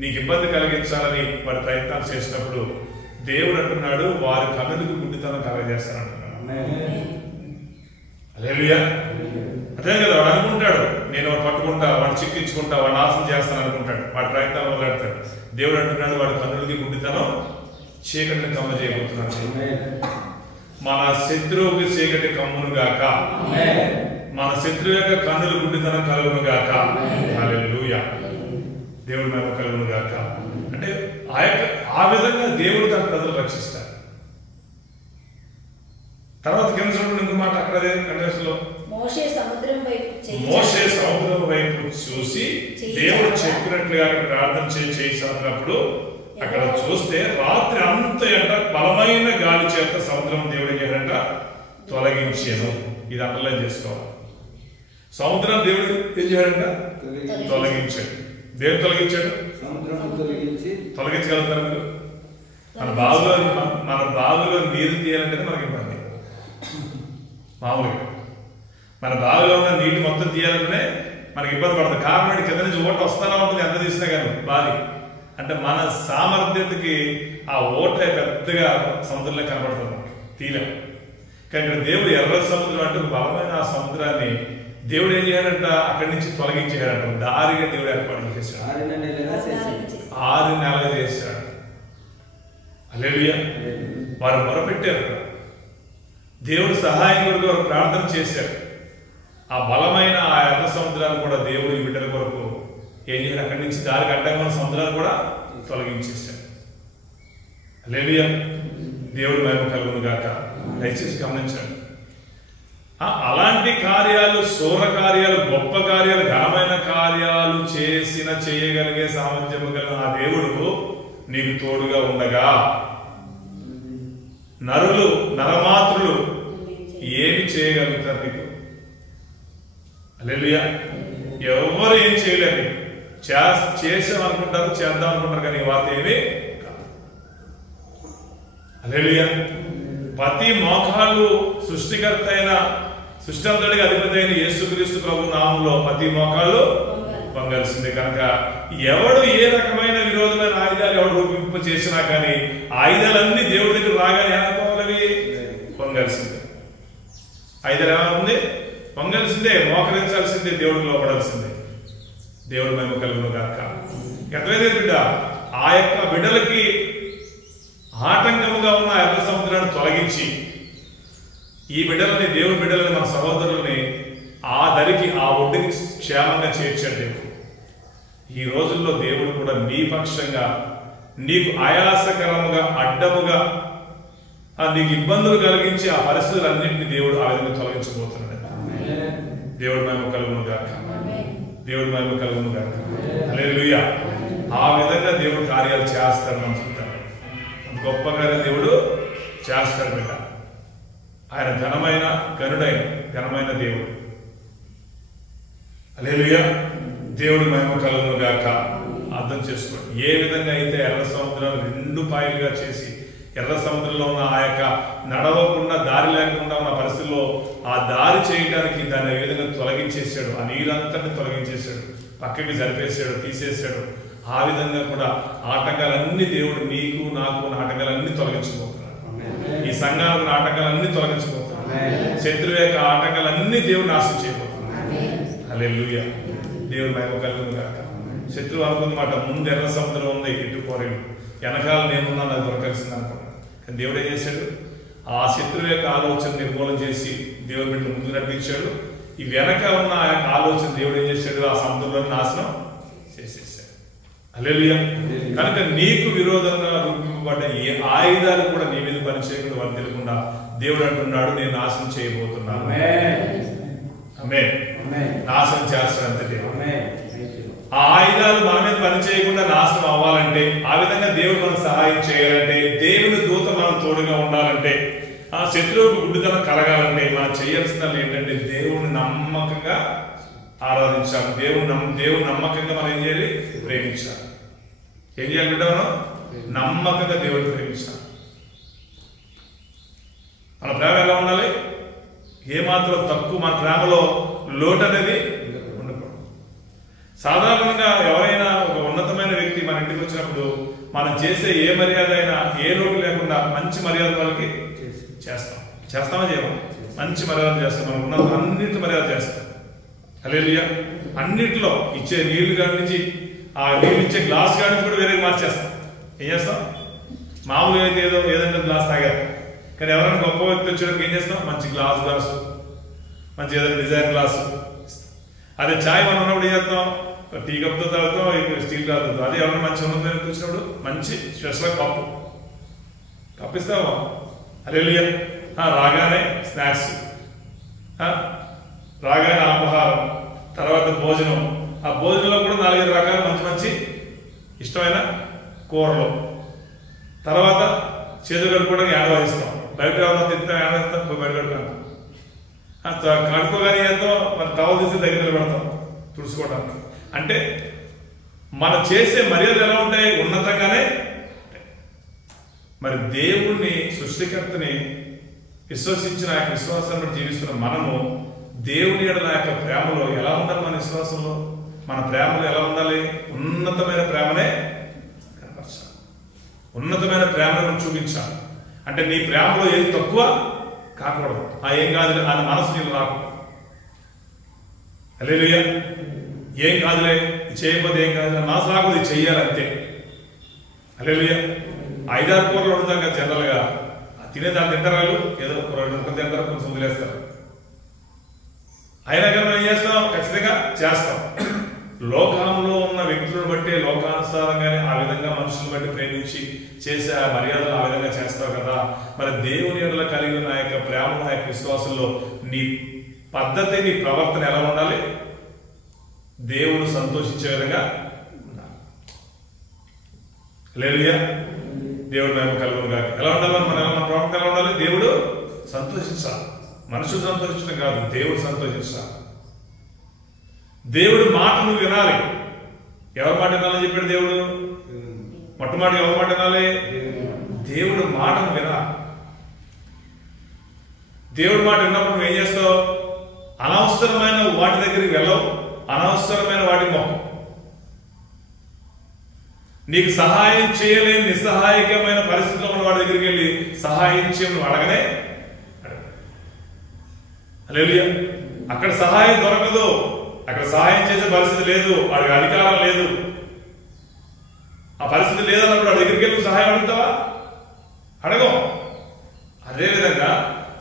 నీకు ఇబ్బంది కలిగించాలని వారి ప్రయత్నాలు చేసినప్పుడు దేవుడు అంటున్నాడు, వారి కన్నులకు గుడ్డితనం కలగజేస్తాను అంటున్నాడు. హల్లెలూయా. అదే కదా, వాడు అనుకుంటాడు నేను వాడు పట్టుకుంటా, వాడు చిక్కించుకుంటా, వాడు నాశనం చేస్తాను అనుకుంటాడు, వాడి ప్రయత్నాలు మొదలెడతాడు. దేవుడు అంటున్నాడు, వాడి కన్నులకి గుడ్డితనం చీకటిని కమ్మ చేయబోతున్నాడు. మన శత్రువుకి చీకటి కమ్మును గాక, మన శత్రువు యొక్క కన్నులు గుడ్డితనం కలుగును గాక. హల్లెలూయా. దేవుడి మీద కలుగును గాక. అంటే ఆ విధంగా దేవుడు తన ప్రజలు రక్షిస్తాడు. తర్వాత కింద చూడండి ఇంకో మాట అక్కడ కండిషన్లో మోషే సముద్రం వైపు చూసి దేవుడు చెప్పినట్లుగా ప్రార్థన చేసినప్పుడు అక్కడ చూస్తే రాత్రి అంత ఎండ బలమైన గాలి చేత సముద్రం దేవుడు ఏంటంట తొలగించాను. ఇది అండర్లైన్ చేసుకోవాలి. సముద్రం దేవుడు ఏం చేయాడంట? తొలగించాడు. దేవుడు తొలగించాడు. తొలగించగలుగుతారు మీరు? మన బావిలో నీరు తీయాలంటే మనకి ఇబ్బంది. మామూలుగా మన బావిలో ఉన్న నీటి మొత్తం తీయాలంటే మనకి ఇబ్బంది పడుతుంది. కారణం కింద నుంచి ఓట వస్తానే ఉంటుంది, ఎంత తీసినా కానీ బావి. అంటే మన సామర్థ్యతకి ఆ ఓట పెద్దగా సముద్రంలో కనబడుతుంది, తీయలేం. కానీ ఇక్కడ దేవుడు ఎర్ర సముద్రం అంటే బలమైన ఆ సముద్రాన్ని దేవుడు ఏం చేయాలంట? అక్కడి నుంచి తొలగించేయాలంట. దారిగా దేవుడు ఏర్పాటు చేశాడు. 6 నెలలు చేశాడు. హల్లెలూయా. వారు మొరపెట్టారు, దేవుడు సహాయం కొరకు వారు ప్రార్థన చేశారు. ఆ బలమైన ఆ ఎర్ర సముద్రాన్ని కూడా దేవుడు ఈ బిడ్డల కొరకు ఏం చేయాలి? అక్కడి నుంచి దారికి అడ్డంగా ఉన్న సముద్రాన్ని కూడా తొలగించేశాడు. హల్లెలూయా. దేవుడు మహిమ కలుగును గాక. దయచేసి గమనించండి. అలాంటి కార్యాలు, శూర కార్యాలు, గొప్ప కార్యాలు, ఘనమైన కార్యాలు చేయగలిగే సామర్థ్యము కలిగిన ఆ దేవుడు నీకు తోడుగా ఉండగా నరమాత్రులు ఏమి చేయగలుగుతారు నీకు? హల్లెలూయా. ఎవరు ఏం చేయలేరు. చేసామనుకుంటారు, చేద్దాం అనుకుంటారు, కానీ వార్త ఏమి కాదు. హల్లెలూయా. ప్రతి మోకాళ్ళు సృష్టికర్త అయిన, సృష్టింతటికి అధిపతి అయిన యేసుక్రీస్తు ప్రభు నామంలో ప్రతి మోకాళ్ళు పొంగాల్సిందే. కనుక ఎవడు ఏ రకమైన విరోధమైన ఆయుధాలు ఎవడు రూపింప చేసినా కానీ ఆయుధాలన్నీ దేవుడి దగ్గర రాగానే ఏమైపోవాలి? పొంగాల్సిందే. ఆయుధాలు ఏమైంది? పొంగాల్సిందే, మోకరించాల్సిందే, దేవుడికి లోపడాల్సిందే. దేవుడి మహిమ కలుగును గాక. ఎంతైతే బిడ్డ ఆ యొక్క బిడ్డలకి ఆటంకముగా ఉన్న ఎర్ర సముద్రాన్ని తొలగించి ఈ బిడ్డలని, దేవుడి బిడ్డలని, మన సహోదరులని ఆ దరికి, ఆ ఒడ్డుకి క్షేమంగా చేర్చాడు దేవుడు. ఈ రోజుల్లో దేవుడు కూడా నీ పక్షంగా, నీకు ఆయాసకరముగా, అడ్డముగా, నీకు ఇబ్బందులు కలిగించి ఆ పరిస్థితులన్నింటినీ దేవుడు ఆ విధంగా తొలగించబోతున్నాడు. దేవుడి మహిమ కలుగును గాక. దేవుడి మహిమ కలుగును గాక. హల్లెలూయా. ఆ విధంగా దేవుడు కార్యాలు చేస్తాడు అని చెప్తాడు. గొప్ప కార్యం దేవుడు చేస్తాడు బిడ్డ. ఆయన ఘనమైన దేవుడు. హల్లెలూయా. దేవుడి మహిమ కలుగును గాక. అర్థం చేసుకోండి. ఏ విధంగా అయితే ఎర్ర సముద్రాన్ని 2 పాయలుగా చేసి ఎర్ర సముద్రంలో ఉన్న ఆ యొక్క నడవకుండా, దారి లేకుండా ఉన్న పరిస్థితుల్లో ఆ దారి చేయడానికి దాన్ని ఏ విధంగా తొలగించేశాడు, ఆ నీళ్ళంతటిని తొలగించేశాడు, పక్కకి జరిపేశాడు, తీసేశాడు. ఆ విధంగా కూడా ఆటంకాలన్నీ దేవుడు నీకు, నాకు ఆటంకాలన్నీ తొలగించబోతున్నాడు. ఈ సంఘాలకు ఆటంకాలన్నీ తొలగించబోతున్నాడు. శత్రువు యొక్క ఆటంకాలన్నీ దేవుడు నాశనం చేయబోతున్నాడు. హల్లెలూయా. దేవుడు మహిమ కలుగును గాక. శత్రువు అనుకుందన్నమాట, ముందు ఎర్ర సముద్రం ఉంది, ఇటు కోరేడు, వెనకాల నేనున్నాను, అది దొరకాల్సింది అనుకున్నాను. కానీ దేవుడు ఏం చేశాడు? ఆ శత్రువు యొక్క ఆలోచన నిర్మూలన చేసి దేవుడు బిడ్డ ముందు నడిపించాడు. ఈ వెనక ఉన్న ఆ యొక్క ఆలోచన దేవుడు ఏం చేశాడు? ఆ సముద్రంలో నాశనం చేసేసాడు. హల్లెలూయా. కనుక నీకు విరోధంగా రూపింపబడ్డ ఏ ఆయుధాలు కూడా నీ మీద పనిచేయకుండా, వాళ్ళు తెలియకుండా దేవుడు అంటున్నాడు, నేను నాశనం చేయబోతున్నాను. ఆమేన్. నాశనం చేస్తాడంతే దేవుడు. ఆ ఆయుధాలు మన మీద పనిచేయకుండా నాశనం అవ్వాలంటే, ఆ విధంగా దేవుడు మనకు సహాయం చేయాలంటే, దేవుని దూత మనం తోడుగా ఉండాలంటే, ఆ శత్రువుకు గుడ్డితనం కలగాలంటే మనం చేయాల్సిన ఏంటంటే దేవుని నమ్మకంగా ఆరాధించాలి. దేవుని నమ్మకంగా మనం ఏం చేయాలి? ప్రేమించాలి. ఏం చేయాలి బిడ్డ? మనం నమ్మకంగా దేవుడిని ప్రేమించాలి. మన ప్రేమ ఎలా ఉండాలి? ఏమాత్రం తక్కువ, మన ప్రేమలో లోటు అనేది ఉండకూడదు. సాధారణంగా ఎవరైనా ఒక ఉన్నతమైన వ్యక్తి మన ఇంటికి వచ్చినప్పుడు మనం చేసే ఏ మర్యాద అయినా ఏ లోటు లేకుండా మంచి మర్యాద వాళ్ళకి చేస్తామా చేయమా? మంచి మర్యాద చేస్తాం. మనం ఉన్నత అన్నింటి మర్యాద చేస్తాం. హల్లెలూయా. అన్నింటిలో ఇచ్చే నీళ్లు కాడి నుంచి, ఆ నీళ్ళు ఇచ్చే గ్లాస్ కాడి నుంచి కూడా వేరే మార్చేస్తాం. ఏం చేస్తాం? మామూలుగా అయితే ఏదంటే గ్లాస్ తాగారు, కానీ ఎవరైనా గొప్ప వ్యక్తి వచ్చేటప్పుడు ఏం చేస్తాం? మంచి గ్లాసు, మంచి ఏదైనా డిజైన్ గ్లాసు. అదే ఛాయ్ మనం ఉన్నప్పుడు ఏం చేస్తాం? టీ కప్తో తాగుతాం, స్టీల్ తాగుతాం. అదే ఎవరైనా మంచి ఉన్నత వ్యక్తి వచ్చినప్పుడు మంచి స్పెషల్ కప్పు ఇస్తాము. హల్లెలూయా. రాగానే స్నాక్స్, రాగానే ఆహారం, తర్వాత భోజనం. ఆ భోజనంలో కూడా 4-5 రకాల మంచి ఇష్టమైన కూరలు. తర్వాత చేతులు కడుక్కోవడానికి ఆడవాయిస్తాం. బయట ఎవరైనా తింటాం, ఆడవేస్తాం, బయట కడుపుతాం. కడుక్కోగానే ఏదో మన టవల్ తీసి దగ్గర పెడతాం తుడుచుకోవడానికి. అంటే మనం చేసే మర్యాదలు ఎలా ఉంటాయి? ఉన్నతంగానే. మరి దేవుణ్ణి, సృష్టికర్తని విశ్వసించిన ఆ యొక్క విశ్వాసాన్ని జీవిస్తున్న మనము దేవుని ఎడల ఆ యొక్క ప్రేమలో ఎలా ఉండాలి? మన విశ్వాసంలో మన ప్రేమలో ఎలా ఉండాలి? ఉన్నతమైన ప్రేమనే కనపరచాలి. ఉన్నతమైన ప్రేమను చూపించాలి. అంటే నీ ప్రేమలో ఏది తక్కువ కాకూడదు. ఏం కాదులే ఆయన మనసు నీళ్ళు రాకూడదు. హల్లెలూయా. ఏం కాదులే, చేయకపోతే ఏం కాదు, మనసు రాకూడదు, ఇది చెయ్యాలంతే. హల్లెలూయా. 5-6 కూరలు వండుతాం కదా జనరల్గా, తినేదాన్ని తింటారు, ఏదో 2 ముక్కలు తింటారు, కొంచెం వదిలేస్తారు. అయినా కానీ మనం ఏం చేస్తాం? ఖచ్చితంగా చేస్తాం. లోకంలో ఉన్న వ్యక్తులను బట్టి లోకానుసారంగానే ఆ విధంగా మనుషులను బట్టి ప్రేమించి చేసే ఆ మర్యాదలు ఆ విధంగా చేస్తావు కదా, మరి దేవుని ఎడల కలిగి ఉన్న ఆ యొక్క ప్రేమ, ఆ యొక్క విశ్వాసంలో నీ పద్ధతి, నీ ప్రవర్తన ఎలా ఉండాలి? దేవుడు సంతోషించే విధంగా ఉండాలి. హల్లెలూయా. దేవుడు మేము కలుగునుగా. ఎలా ఉండాలి? మన ప్రవర్తన ఎలా ఉండాలి? దేవుడు సంతోషించాలి. మనుషులు సంతోషించడం కాదు, దేవుడు సంతోషించాలి. దేవుడు మాట నువ్వు వినాలి. ఎవరి మాట వినాలని చెప్పాడు దేవుడు? మొట్టమొదటి ఎవరి మాట వినాలి? దేవుడు మాటను వినాలి. దేవుడి మాట విన్నప్పుడు నువ్వు ఏం చేస్తావు? అనవసరమైన వాటి దగ్గరికి వెళ్ళవు, అనవసరమైన వాటి మొహం. నీకు సహాయం చేయలేని నిస్సహాయకమైన పరిస్థితిలో ఉన్న వాడి దగ్గరికి వెళ్ళి సహాయం చేయమని అడగనే. హల్లెలూయా. అక్కడ సహాయం దొరకదు, అక్కడ సహాయం చేసే పరిస్థితి లేదు, వాడికి అధికారం లేదు. ఆ పరిస్థితి లేదన్నప్పుడు వాడి దగ్గరికి వెళ్ళి సహాయం అడుగుతావా? అడగం. అదేవిధంగా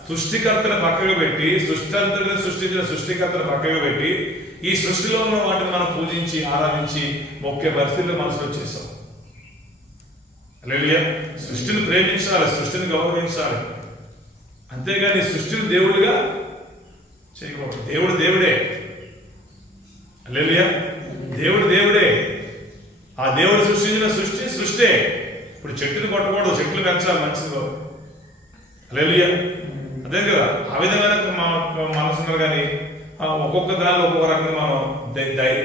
సృష్టికర్తను పక్కగా పెట్టి, సృష్టించిన సృష్టికర్తను పక్కగా పెట్టి ఈ సృష్టిలో ఉన్న వాటిని మనం పూజించి ఆరాధించి మొక్కే పరిస్థితుల్లో మనసులో వచ్చేసాం. హల్లెలూయా. సృష్టిని ప్రేమించాలి, సృష్టిని గౌరవించాలి, అంతేగాని సృష్టిని దేవుడిగా చేయకూడదు. దేవుడు దేవుడే. హల్లెలూయా. దేవుడు దేవుడే. ఆ దేవుడు సృష్టించిన సృష్టే. ఇప్పుడు చెట్టుని కొట్టకూడదు, చెట్లు పెంచాలి, మంచిది. హల్లెలూయా. అదే కదా. ఆ విధమైన మనసున్నారు కానీ ఒక్కొక్క దానిలో ఒక్కొక్క రకంగా మనం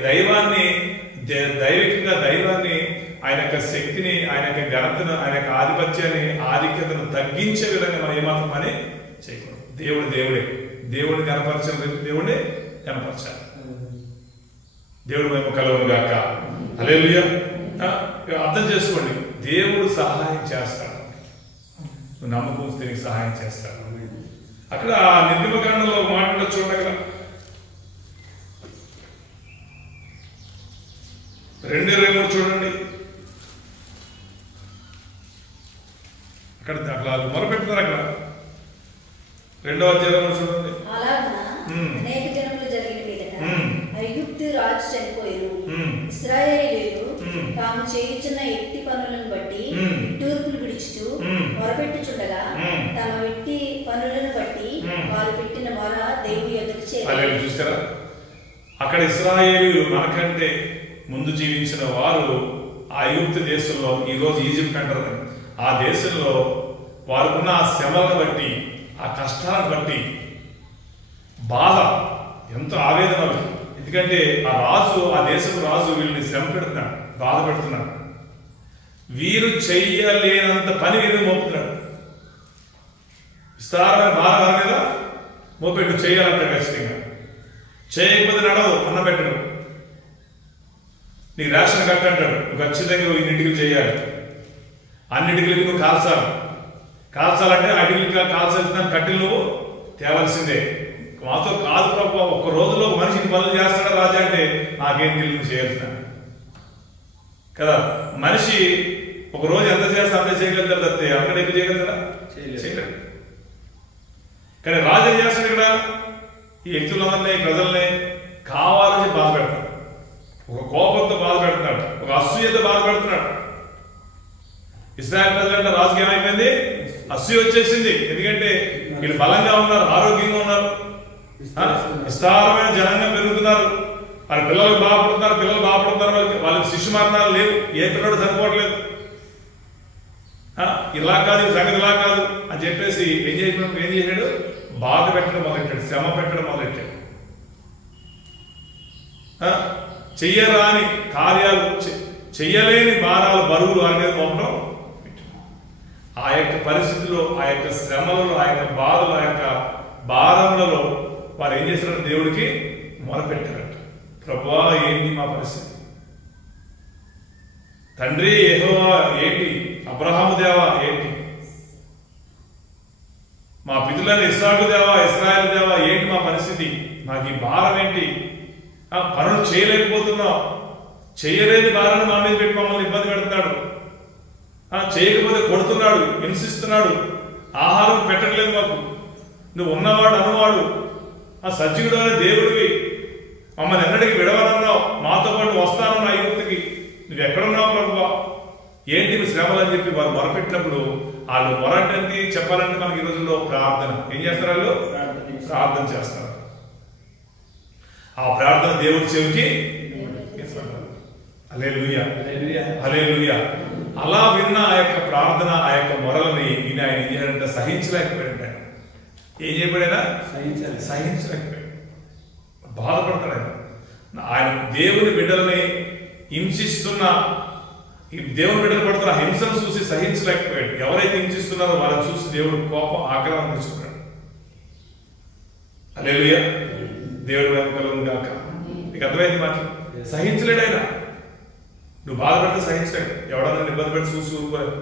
దైవాన్ని దైవికంగా దైవాన్ని, ఆయన యొక్క శక్తిని, ఆయన యొక్క ఘనతను, ఆయన యొక్క ఆధిపత్యాన్ని, ఆధిక్యతను తగ్గించే విధంగా మనం ఏమాత్రం పని చేయకూడదు. దేవుడు దేవుడే. దేవుడిని కనపరచాలి, దేవుడిని కనపరచాలి. దేవుడు మేము కలుగునుగాక. హల్లెలూయా. అర్థం చేసుకోండి, దేవుడు సహాయం చేస్తాడు. నమ్మకం తిరిగి సహాయం చేస్తాడు. అక్కడ నిర్గమకాండంలో మాటలో చూడండి, కదా 2:23 చూడండి. అక్కడ మొరపెడుతున్నారు. అక్కడ 2వ అధ్యాయం చూడండి. అనేక దినములు జరిగిన మీదట ఐగుప్తు రాజు చనిపోయారు. ఇశ్రాయేలీయులు తాము చేయుచున్న ఎట్టి పనులను బట్టి తూర్పులు విడిచుచు మొరపెట్టుచుండగా తమ ఎట్టి పనులను బట్టి వారు పెట్టిన మొర దేవుని యొద్దకు చేరారు. చూస్తారా? అక్కడ ఇశ్రాయేలీయులు మనకంటే ముందు జీవించిన వారు ఆ ఐగుప్తు దేశంలో, ఈరోజు ఈజిప్ట్ అంటారు, ఆ దేశంలో వారుకున్న ఆ శ్రమలను బట్టి, ఆ కష్టాలను బట్టి బాధ, ఎంతో ఆవేదన. ఎందుకంటే ఆ రాజు, ఆ దేశపు రాజు వీళ్ళని శ్రమ పెడుతున్నాడు, బాధ పెడుతున్నాడు. వీరు చెయ్యలేనంత పని వీరు మోపుతున్నాడు. విస్తారమైన బాధ వారి మీద మోపెట్టు. చేయాలంటాడు ఖచ్చితంగా. చేయకపోతే నడవు, అన్నం పెట్టడు. నీకు రేషన్ కట్ట అంటాడు, నువ్వు ఖచ్చితంగా ఇన్నింటికి చేయాలి, అన్నింటికి నువ్వు కాల్చాలంటే అడిగికి కాల్చాల్సిన కట్టెలు నువ్వు తేవాల్సిందే. మాతో కాదు ప్రభు, ఒక్క రోజులో ఒక మనిషికి పనులు చేస్తాడా రాజా అంటే నాకేం తెలియదు, చేయాల్సిన కదా. మనిషి ఒక రోజు ఎంత చేస్తే అంత చేయగలుగుతాడు తప్పితే అక్కడ ఎక్కువ చేయగలుగుతాడా? చేయలేదు. కానీ రాజు ఏం చేస్తాడు? ఇక్కడ ఈ వ్యక్తులందరినీ, ప్రజల్ని కావాలని బాధ పెడతాడు, ఒక కోపంతో బాధ పెడుతున్నాడు, ఒక అసూయతో బాధ పెడుతున్నాడు. ఇశ్రాయేల్ ప్రజలంటే రాజుకి ఏమైపోయింది? అసూయ వచ్చేసింది. ఎందుకంటే వీళ్ళు బలంగా ఉన్నారు, ఆరోగ్యంగా ఉన్నారు, విస్తారమైన జనంగా పెరుగుతున్నారు, వాళ్ళ పిల్లలకు బాగుపడుతున్నారు, వాళ్ళకి శిశు మరణాలు లేవు, ఏ పిల్లడు చనిపోవట్లేదు. ఇలా కాదు, సంగతి ఇలా కాదు అని చెప్పేసి ఏం చేశాడు? బాధ పెట్టడం మొదలెట్టాడు, శ్రమ పెట్టడం మొదలెట్టాడు. చెయ్యరాని కార్యాలు, చెయ్యలేని భారాలు, బరువులు వారి మీద మోపడం. ఆ యొక్క పరిస్థితుల్లో, ఆ యొక్క శ్రమలలో, ఆ యొక్క బాధలు, ఆ యొక్క భారములలో వారు ఏం చేశారు? దేవుడికి మొరపెట్టారట. ప్రభువా, ఏంటి మా పరిస్థితి? తండ్రి యెహోవా ఏంటి? అబ్రహాము దేవా ఏంటి? మా పితరులైన ఇస్సాకు దేవా, ఇశ్రాయేలు దేవా ఏంటి మా పరిస్థితి? మాకు ఈ భారం ఏంటి? పనులు చేయలేకపోతున్నావు, చేయలేని భారాన్ని మా మీద పెట్టి మమ్మల్ని ఇబ్బంది పెడుతున్నాడు, చేయకపోతే కొడుతున్నాడు, హింసిస్తున్నాడు, ఆహారం పెట్టట్లేదు మాకు. నువ్వు ఉన్నవాడు అనువాడు, ఆ సజీవుడు అనే దేవుడివి, మమ్మల్ని ఎన్నటికీ విడవనన్నావు, మాతో పాటు నువ్వు ఎక్కడున్నావు ప్రభువా, ఏంటి శ్రమలు అని చెప్పి వారు మొరపెట్టినప్పుడు వాళ్ళు మొరటండి చెప్పాలంటే మనకి ఈ రోజుల్లో ప్రార్థన ఏం చేస్తారు, వాళ్ళు ప్రార్థన చేస్తారు. ఆ ప్రార్థన దేవుడి చెవికి హల్లెలూయా హల్లెలూయా. అలా విన్న ఆ యొక్క ప్రార్థన, ఆ యొక్క మొరలని ఈయన ఆయన ఏం చేయాలంటే సహించలేకపోయాడు. ఏం చేయబడైనా సహించలేకపోయాడు, బాధపడతాడు ఆయన. దేవుని బిడ్డలని హింసిస్తున్న, దేవుని బిడ్డలు పడుతున్న హింసను చూసి సహించలేకపోయాడు. ఎవరైతే హింసిస్తున్నారో వాళ్ళని చూసి దేవుడు కోపం ఆగ్రహం తెచ్చుకున్నాడు. హల్లెలూయా, దేవుడు కలుగును గాక. నీకు అర్థమైంది మాట, సహించలేడు ఆయన. నువ్వు బాధపడితే సహించలేడు, ఎవడన్నా ఇబ్బంది పెట్టి చూసి ఊరుకోలేదు.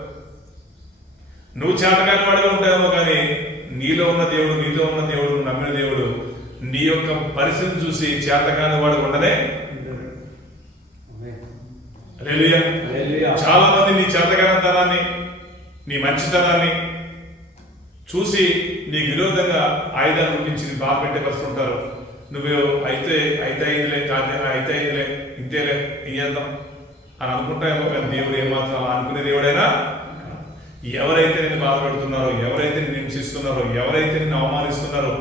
నువ్వు చేతకాని వాడిగా ఉంటావేమో, కానీ నీలో ఉన్న దేవుడు, నీలో ఉన్న దేవుడు, నమ్మిన దేవుడు నీ యొక్క పరిస్థితిని చూసి చేతకాని వాడు ఉండనే. చాలా మంది నీ చేతకానితనాన్ని, నీ మంచితనాన్ని చూసి నీకు విరోధంగా ఆయుధాలు గురించి బాధ పెట్టే పరిస్థితి ఉంటారు. నువ్వు అయితే అయిందిలే, కాదే అయితే అయిందిలే, ఇంతేలే, ఏం చేద్దాం అని అనుకుంటామో, కానీ దేవుడు ఏమాత్రం అనుకునే దేవుడైనా. ఎవరైతే నేను బాధపెడుతున్నారో, ఎవరైతే నేను హింసిస్తున్నారో, ఎవరైతే నిన్ను అవమానిస్తున్నారో,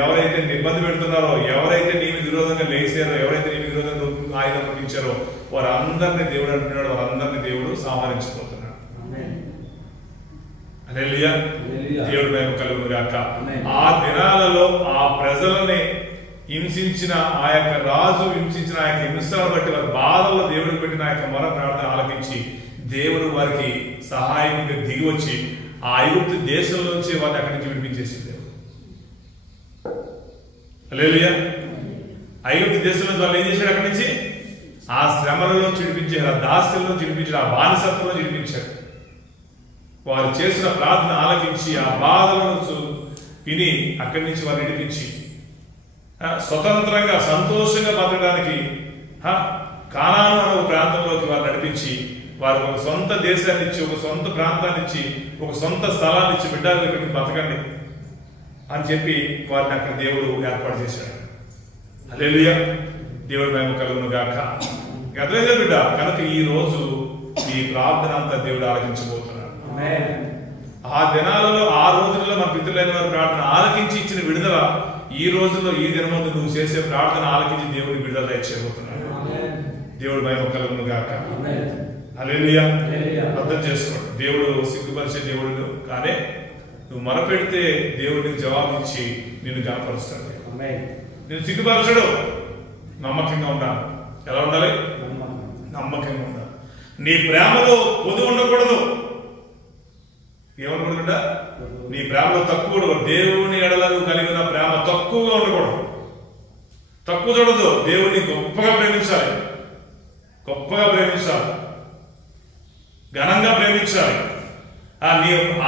ఎవరైతే నిన్ను ఇబ్బంది పెడుతున్నారో, ఎవరైతే నీ విరోధంగా లేచారో, ఎవరైతే నీ విరోధంగా ఆయుధం పంపించారో వారందరినీ దేవుడు అంటున్నాడు, వారందరినీ దేవుడు సంహరించిపోతున్నాడు. హల్లెలూయా, దేవుడు మహిమ కలుగును గాక. ఆ దినాలలో ఆ ప్రజలని హింసించిన ఆ యొక్క రాజు హింసించిన ఆ యొక్క హింసలను బట్టి వారి బాధల్లో దేవుడికి పెట్టిన ఆ యొక్క మొర ప్రార్థన ఆలకించి దేవుడు వారికి సహాయంగా దిగి వచ్చి ఆ ఐగుప్తు దేశంలోంచి వారిని అక్కడి నుంచి విడిపించేసి దేవుడు. హల్లెలూయా, ఐగుప్తు దేశంలో వాళ్ళు ఏం చేశాడు, అక్కడి నుంచి ఆ శ్రమలలో విడిపించారు, ఆ దాస్యంలో విడిపించారు, ఆ బానిసత్వంలో విడిపించారు. వారు చేసిన ప్రార్థన ఆలకించి ఆ బాధలను విని అక్కడి నుంచి వారు విడిపించి స్వతంత్రంగా సంతోషంగా బతకడానికి కానాను అనే ప్రాంతంలోకి వారు నడిపించి వారికి ఒక సొంత దేశాన్ని ఇచ్చి, ఒక సొంత ప్రాంతాన్ని ఇచ్చి, ఒక సొంత స్థలాన్ని ఇచ్చి, బిడ్డలు ఇక్కడికి బతకండి అని చెప్పి వారిని అక్కడ దేవుడు ఏర్పాటు చేశాడు. హల్లెలూయా, దేవుడి మహిమ కలుగును గాక. అర్థమైందా బిడ్డ? కనుక ఈ రోజు ఈ ప్రార్థన అంతా దేవుడు ఆలకించబోతున్నాడు. ఆ దినాలలో, ఆ రోజుల్లో మన పితరులైన వారి ప్రార్థన ఆలకించి ఇచ్చిన విడుదల ఈ రోజుల్లో, ఈ దినమందు నువ్వు చేసే ప్రార్థన ఆలకించి దేవుడిని విడుదల ఇచ్చేయబోతున్నాడు. దేవుడు మహిమ కలుగును గాక. హల్లెలూయా, అర్థం చేసుకోండి. దేవుడు సిగ్గుపరిచే దేవుడు కానీ నువ్వు మొరపెడితే దేవుడికి జవాబిచ్చి నిన్ను గణపరుస్తాడు. నేను సిగ్గుపరచడు, నమ్మకంగా ఉండాలి. ఎలా ఉండాలి? నమ్మకంగా ఉండాలి. నీ ప్రేమలో పొదువు ఉండకూడదు. ఏమనకూడదు? నీ ప్రేమలో తక్కువ, దేవుని ఎడలను కలిగిన ప్రేమ తక్కువగా ఉండకూడదు. తక్కువ చూడదు. దేవుడిని గొప్పగా ప్రేమించాలి, గొప్పగా ప్రేమించాలి, ఘనంగా ప్రేమించాలి.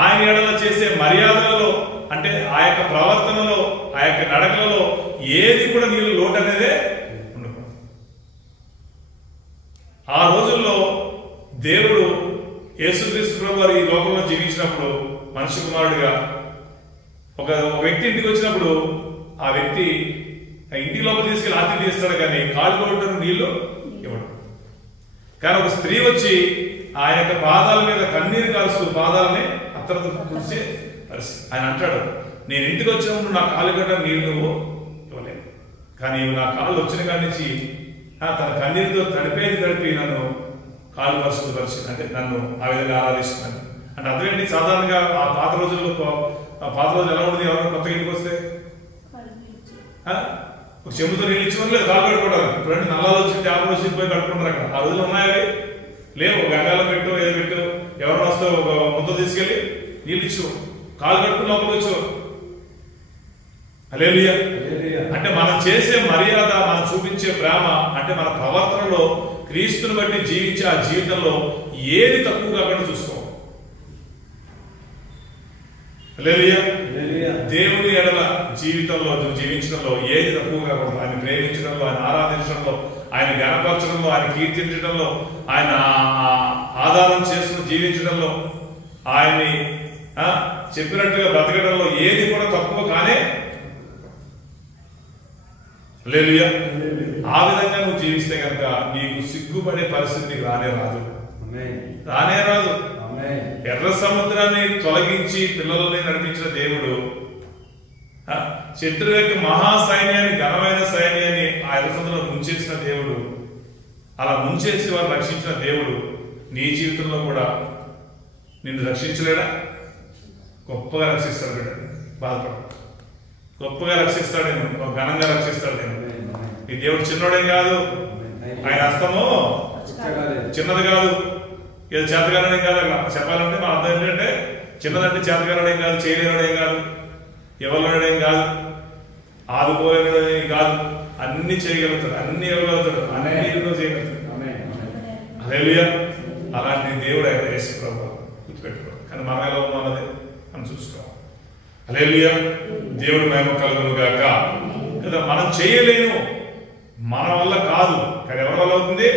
ఆయన ఎడల చేసే మర్యాదలలో, అంటే ఆ యొక్క ప్రవర్తనలో, ఆ యొక్క నడకలలో ఏది కూడా నీళ్ళు లోటు అనేదే ఉండకూడదు. ఆ రోజుల్లో దేవుడు యేసుక్రీస్తు ప్రభు వారు ఈ లోకంలో జీవించినప్పుడు మనిషి కుమారుడిగా ఒక వ్యక్తి ఇంటికి వచ్చినప్పుడు ఆ వ్యక్తి ఇంటి లోపల తీసుకెళ్ళి ఆతిథ్యం ఇస్తాడు, కానీ కాళ్ళు కొట్టడం నీళ్లు ఇవ్వడు. కానీ ఒక స్త్రీ వచ్చి ఆ యొక్క పాదాల మీద కన్నీరు కాల్స్తూ పాదాలని అత్తరతో కూర్చే పరిస్థితి. ఆయన అంటాడు, నేను ఇంటికి వచ్చినప్పుడు నా కాళ్ళు గడ్డ నీళ్లు ఇవ్వలేదు, కానీ నా కాళ్ళు వచ్చిన కాడి నుంచి తన కన్నీరుతో తడిపి నన్ను కాళ్ళు పరిశుద్ధపరిచి, అంటే నన్ను ఆ విధంగా ఆరాధిస్తున్నాను అంటే అర్థం ఏంటి? సాధారణంగా ఆ పాత రోజుల్లో, పాత రోజులు ఎలా ఉండేది? ఎవరైనా కొత్తగా ఇంటికి వస్తే ఒక చెంబుతో నీళ్ళు ఇచ్చేవారు, లేదు కాలు కడుకుంటారు. ఇప్పుడంటే నల్లాలు వచ్చి ట్యాబ్లు వచ్చి పోయి కడుకుంటారు. అక్కడ ఆ రోజులు ఉన్నాయవి లేవు. గంగాలో పెట్టు, ఏదో పెట్టు, ఎవరైనా వస్తే ఒక ముద్ద తీసుకెళ్ళి నీళ్ళు ఇచ్చు, కాలు కడుకుని లోపలికి వచ్చేవారు. హల్లెలూయా. అంటే మనం చేసే మర్యాద, మనం చూపించే ప్రేమ, అంటే మన ప్రవర్తనలో క్రీస్తుని బట్టి జీవించే ఆ జీవితంలో ఏది తక్కువ కాకుండా చూసుకో. హల్లెలూయా. దేవుని ఎడల జీవితంలో నువ్వు జీవించడంలో ఏది తక్కువ కాకూడదు. ఆయన ప్రేమించడంలో, ఆయన ఆరాధించడంలో, ఆయన గణపరచడంలో, ఆయన కీర్తించడంలో, ఆయన ఆధారం చేసుకుని జీవించడంలో, ఆయన్ని చెప్పినట్టుగా బ్రతకడంలో ఏది కూడా తక్కువ కానే. హల్లెలూయా. ఆ విధంగా నువ్వు జీవిస్తే కనుక నీకు సిగ్గుపడే పరిస్థితి నీకు రానే రాదు. ఎర్ర సముద్రాన్ని తొలగించి పిల్లలని నడిపించిన దేవుడు, శత్రువు యొక్క మహా సైన్యాన్ని, ఘనమైన సైన్యాన్ని ఆ ఎర్ర సముద్రంలో ముంచేసిన దేవుడు, అలా ముంచేసి వారు రక్షించిన దేవుడు నీ జీవితంలో కూడా నిన్ను రక్షించలేడా? గొప్పగా రక్షిస్తాడు బిడ్డ. బాధపడ, గొప్పగా రక్షిస్తాడు, నేను ఘనంగా రక్షిస్తాడు. నేను ఈ దేవుడు చిన్నోడేం కాదు, ఆయన హస్తము చిన్నది కాదు, ఏదో చేతగానడేం కాదు. అక్కడ చెప్పాలంటే మన అర్థం ఏంటంటే చిన్నదంటే చేతగానడేం కాదు, చేయలేనడేం కాదు, ఎవరుడేం కాదు, ఆదుకోలేనడేం కాదు, అన్ని చేయగలుగుతాడు, అన్ని ఇవ్వగలుగుతాడు, అన్ని చేయగలుగుతాడు. హల్లెలూయా. అలాంటి దేవుడు ఆయన యేసు ప్రభువు, గుర్తుపెట్టుకోవాలి. కానీ మనం ఎలా ఉన్నది మనం చూసుకోవాలి. హల్లెలూయా. దేవుడు మహిమ కలుగును గాక. కదా మనం చేయలేము, మన వల్ల కాదు, కానీ ఎవరి వల్ల అవుతుంది?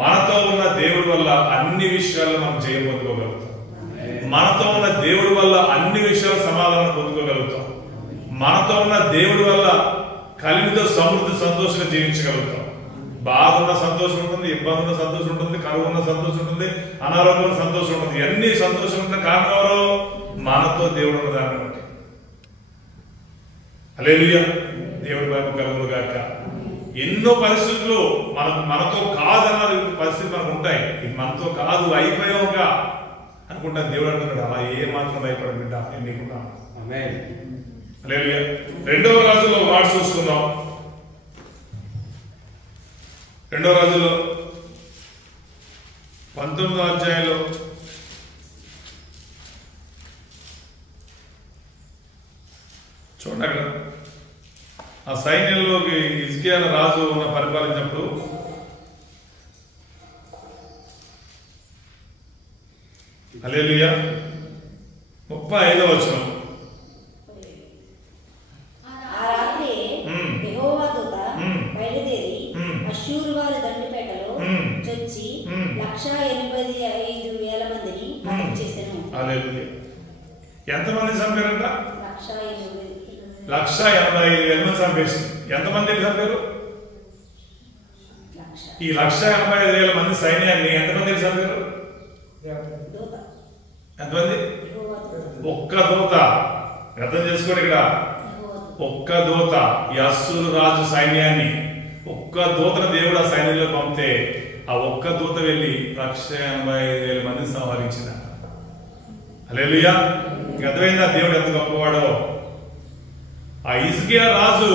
మనతో ఉన్న దేవుడి వల్ల అన్ని విషయాల్లో మనం జయం పొందుకోగలుగుతాం. మనతో ఉన్న దేవుడి వల్ల అన్ని విషయాలు సమాధానం పొందుకోగలుగుతాం. మనతో ఉన్న దేవుడి వల్ల కలిమితో సమృద్ధి సంతోషంగా జీవించగలుగుతాం. బాధ ఉన్న సంతోషం ఉంటుంది, ఇబ్బంది ఉన్న సంతోషం ఉంటుంది, కరువు ఉన్న సంతోషం ఉంటుంది, అనారోగ్యం సంతోషం ఉంటుంది. అన్ని సంతోషం ఉన్న కారణం ఎవరు? మనతో దేవుడు ఉన్న దాన్ని బట్టి. హల్లెలూయా. దేవుడి వైపు కలుగును గాక. ఎన్నో పరిస్థితులు మనతో కాదన్న పరిస్థితి మనకు ఉంటాయి. ఇది మనతో కాదు, అయిపోయావుగా అనుకుంటాను. దేవుడు అంటున్నాడు, అలా ఏ మాత్రం భయపడదు బిడ్డ, నేను నీకున్నాను. హల్లెలూయా. 2వ రాజుల్లో మాట చూసుకుందాం. 2వ రాజుల్లో 19వ అధ్యాయంలో చూడండి. అక్కడ ఆ సైన్యంలోకి హిజ్కియా రాజు ఉన్న పరిపాలించినప్పుడు హల్లెలూయా 35వ వచనం. అష్షూరు వారి దండుపేటలో చొచ్చి 185,000 మందిని హతం చేసెను. హల్లెలూయా. ఎంతమంది చంపారంట? 185,000 మంది చంపేసింది. ఎంతమంది చంపారు? ఈ 185,000 మంది సైన్యాన్ని ఎంతమంది చంపారు? ఎంతమంది? ఒక్క దూత. అర్థం చేసుకోండి, ఇక్కడ ఒక్క దూత ఈ అష్షూరు రాజు సైన్యాన్ని, ఒక్క దూతను దేవుడు ఆ సైన్యంలో పంపితే ఆ ఒక్క దూత వెళ్ళి 185,000 మందిని సంహరించిన. హల్లెలూయా. అర్థమైందా దేవుడు ఎంత గొప్పవాడో? ఆ హిజ్కియా రాజు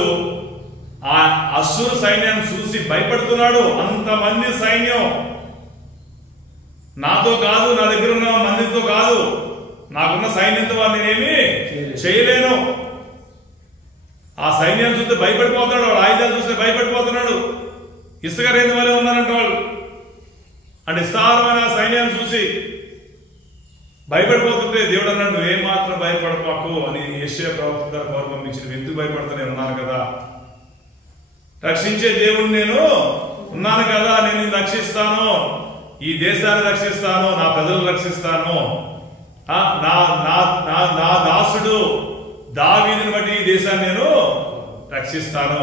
ఆ అష్షూరు సైన్యాన్ని చూసి భయపడుతున్నాడు. అంతమంది సైన్యం నాతో కాదు, నా దగ్గర ఉన్న మందితో కాదు, నాకున్న సైన్యంతో వారు నేనేమి చేయలేను. ఆ సైన్యాన్ని చూస్తే భయపడిపోతున్నాడు, వాడు ఆయుధాలు చూస్తే భయపడిపోతున్నాడు. ఇసుక రేణు వలె ఉన్నారంట వాళ్ళు. అంటే విస్తారమైన సైన్యాన్ని చూసి భయపడిపోతుంటే దేవుడు అన్నాడు, ఏమాత్రం భయపడపాకు అని యెషయా ప్రవక్త ద్వారా కబురు పంపించింది. ఎందుకు భయపడతా? నేను ఉన్నాను కదా, రక్షించే దేవుడు నేను ఉన్నాను కదా, నేను నిన్ను రక్షిస్తాను, ఈ దేశాన్ని రక్షిస్తాను, నా ప్రజలను రక్షిస్తాను, నా దాసుడు దావీదుని బట్టి ఈ దేశాన్ని నేను రక్షిస్తాను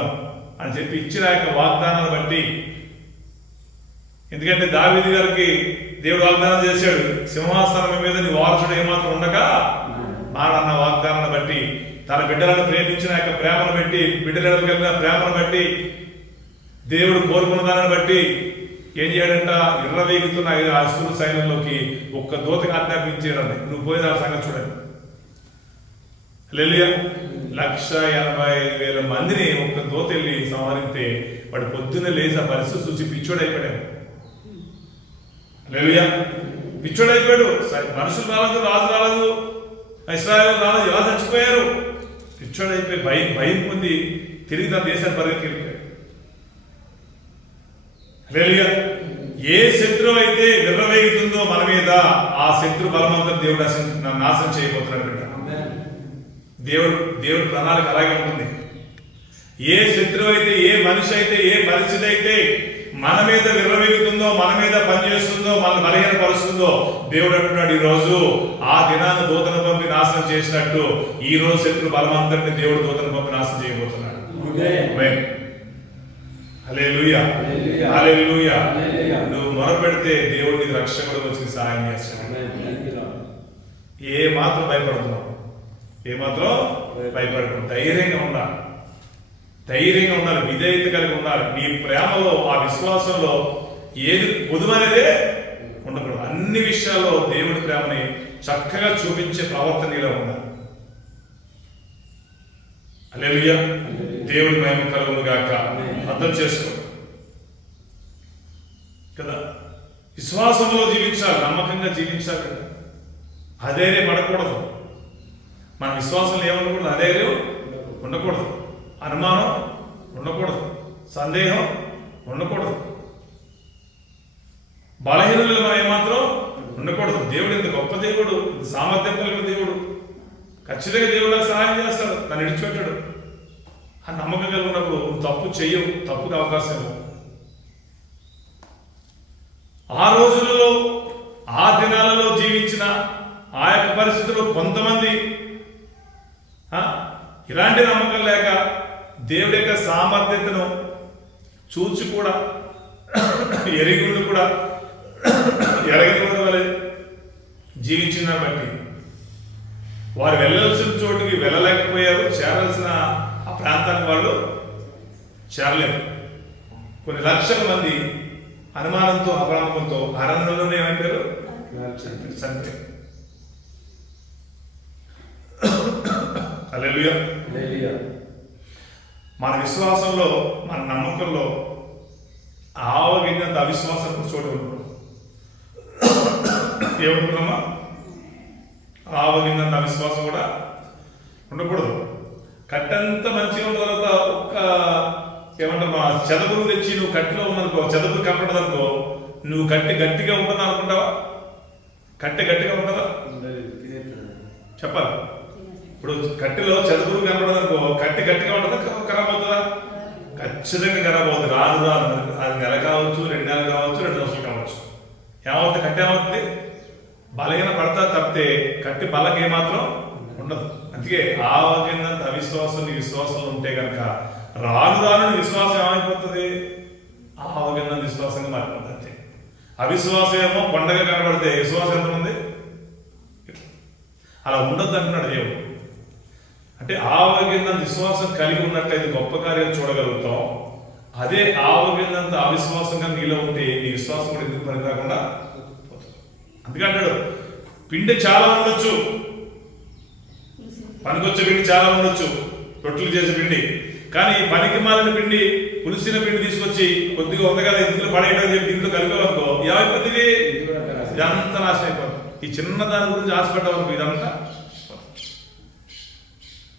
అని చెప్పి ఇచ్చిన యొక్క వాగ్దానాన్ని బట్టి. ఎందుకంటే దావీదు గారికి దేవుడు వాగ్దానం చేశాడు, సింహాసనం మీద నీ వారసుడు ఏమాత్రం ఉండగా మాడన్న వాగ్దానాన్ని బట్టి, తన బిడ్డలను ప్రేమించిన యొక్క ప్రేమను బట్టి, బిడ్డలను కలిగిన ప్రేమను బట్టి, దేవుడు కోరుకున్న దానిని బట్టి ఏం చేయడంట? ఇర్రవేగుతున్న అష్షూరు సైన్యంలోకి ఒక్క దూతగా ఆజ్ఞాపించాడండి, నువ్వు పోయిన సంగతి చూడండి. హల్లెలూయా. 185,000 మందిని ఒక్క దూత వెళ్ళి సంహరిస్తే వాడు పొద్దున్నే లేచి ఆ పరిస్థితి చూసి పిచ్చోడైపోయాడు. హల్లెలూయా. పిచ్చోడైపోయాడు. మనుషులు రాలేదు, రాజు రాలేదు, ఇశ్రాయేలు రాలేదు, ఎలా చచ్చిపోయారు? పిచ్చోడైపోయి భయం పొంది తిరిగి తన దేశాన్ని పరిగెత్తిపోయాడు. హల్లెలూయా. ఏ శత్రువు అయితే విర్రవేగుతుందో మన మీద, ఆ శత్రు బలమంతా దేవుడు నాశనం చేయబోతున్నాడు బిడ్డ. దేవుడు ప్రణాళిక అలాగే ఉంటుంది. ఏ శత్రువు అయితే, ఏ మనిషి అయితే, ఏ పరిస్థితి అయితే మన మీద విర్రవేగుతుందో, మన మీద పనిచేస్తుందో, మన బలహీనపరుస్తుందో, దేవుడు అంటున్నాడు, ఈ రోజు ఆ దినాన్ని దూతను పంపి నాశనం చేసినట్టు ఈ రోజు శత్రు బలమంతటిని దేవుడు దూతను పంపి నాశనం చేయబోతున్నాడు. హల్లెలూయా, హల్లెలూయా. నువ్వు మొరపెడితే దేవుడు నీకు రక్షకుడు వచ్చి సహాయం చేస్తాడు. ఏ మాత్రం భయపడుతున్నావు, ఏ మాత్రం భయపడకు. ధైర్యంగా ఉండాలి, ధైర్యంగా ఉండాలి, విధేయత కలిగి ఉండాలి. నీ ప్రేమలో, ఆ విశ్వాసంలో ఏది పొదువనేదే ఉండకూడదు. అన్ని విషయాల్లో దేవుడి ప్రేమని చక్కగా చూపించే ప్రవర్తన నీలో ఉండాలి. హల్లెలూయా, దేవుడి మహిమ కలుగును గాక. అర్థం చేసుకో కదా, విశ్వాసంలో జీవించాలి, నమ్మకంగా జీవించాలి కదా. అధైర్యం పడకూడదు. మన విశ్వాసంలో ఏముండకూడదు, అధైర్యం ఉండకూడదు, అనుమానం ఉండకూడదు, సందేహం ఉండకూడదు, బలహీనలు మనం ఏమాత్రం ఉండకూడదు. దేవుడు ఇంత గొప్ప దేవుడు, సామర్థ్యం కలిగిన దేవుడు, ఖచ్చితంగా దేవుడు నాకు సహాయం చేస్తాడు, నన్ను విడిచిపెట్టాడు ఆ నమ్మకం కలిగి ఉన్నప్పుడు తప్పు చెయ్యవు, తప్పుకు అవకాశం ఇవ్వవు. ఆ రోజులలో, ఆ దినాలలో జీవించిన ఆ యొక్క పరిస్థితుల్లో కొంతమంది ఇలాంటి నమ్మకం లేక దేవుడి యొక్క సామర్థ్యతను చూచి కూడా ఎరిగి కూడా ఎరగని వలె జీవించిన బట్టి వారు వెళ్ళాల్సిన చోటుకి వెళ్ళలేకపోయారు, చేరాల్సిన ఆ ప్రాంతానికి వాళ్ళు చేరలేరు. కొన్ని లక్షల మంది అనుమానంతో, అపనమ్మకంతో అరణ్యంలోనే ఏమంటారు, చనిపోయారు. హల్లెలూయా. మన విశ్వాసంలో, మన నమ్మకంలో ఆవగినంత అవిశ్వాసం చోటు ఉండకూడదు. ఏమనుకున్నామా, ఆవగినంత అవిశ్వాసం కూడా ఉండకూడదు. కట్టంత మంచిగా ఉన్న తర్వాత ఒక్క ఏమంటారు, చెదపురు తెచ్చి నువ్వు కట్టిలో ఉన్నదనుకో, చెదపురు కనపడదనుకో, నువ్వు కట్టి గట్టిగా ఉంటుందా అనుకుంటావా? కట్టె గట్టిగా ఉంటుందా? చెప్పాలి. ఇప్పుడు కట్టెలో చెదపురు కనపడదనుకో, కట్టె గట్టిగా ఉంటుందా, ఖరాబ్ అవుతుందా? ఖచ్చితంగా ఖరాబ్ అవుతుంది. రాదు రాదు, అది నెల కావచ్చు, 2 నెలలు కావచ్చు, 2 సంవత్సరాలు కావచ్చు. ఏమవుతుంది, కట్టె ఏమవుతుంది, బలహీన పడతా తప్పితే కట్టి బలకి ఏమాత్రం ఉండదు. అందుకే ఆవగినంత అవిశ్వాసం నీ విశ్వాసంలో ఉంటే కనుక రాను రాను విశ్వాసం ఏమైపోతుంది, ఆవగినంత విశ్వాసంగా మారిపోతుంది. అంతే. అవిశ్వాసం ఏమో కొండగా కనబడితే విశ్వాసం ఎంత ఉంది, అలా ఉండొద్దు అంటున్నాడు దేవుడు. అంటే ఆవగినంత విశ్వాసం కలిగి ఉన్నట్లయితే గొప్ప కార్యాలు చూడగలుగుతాం. అదే ఆవగినంత అవిశ్వాసంగా నీలో ఉంటే నీ విశ్వాసం కూడా ఎందుకు పని కాకుండా పోతుంది. అందుకంటాడు పిండి చాలా ఉండొచ్చు, పనికొచ్చే పిండి చాలా ఉండొచ్చు, రొట్టెలు చేసే పిండి, కానీ పనికి మాలిన పిండి, పులిసిన పిండి తీసుకొచ్చి కొద్దిగా ఉంది కదా ఇందులో పడేయడం చెప్పి ఇంట్లో కలిపేవనుకో ఏమైపోతుంది, ఇదంతా నాశనం అయిపోతుంది. ఈ చిన్న దాని గురించి ఆశపడ్డావనుకో ఇదంతా.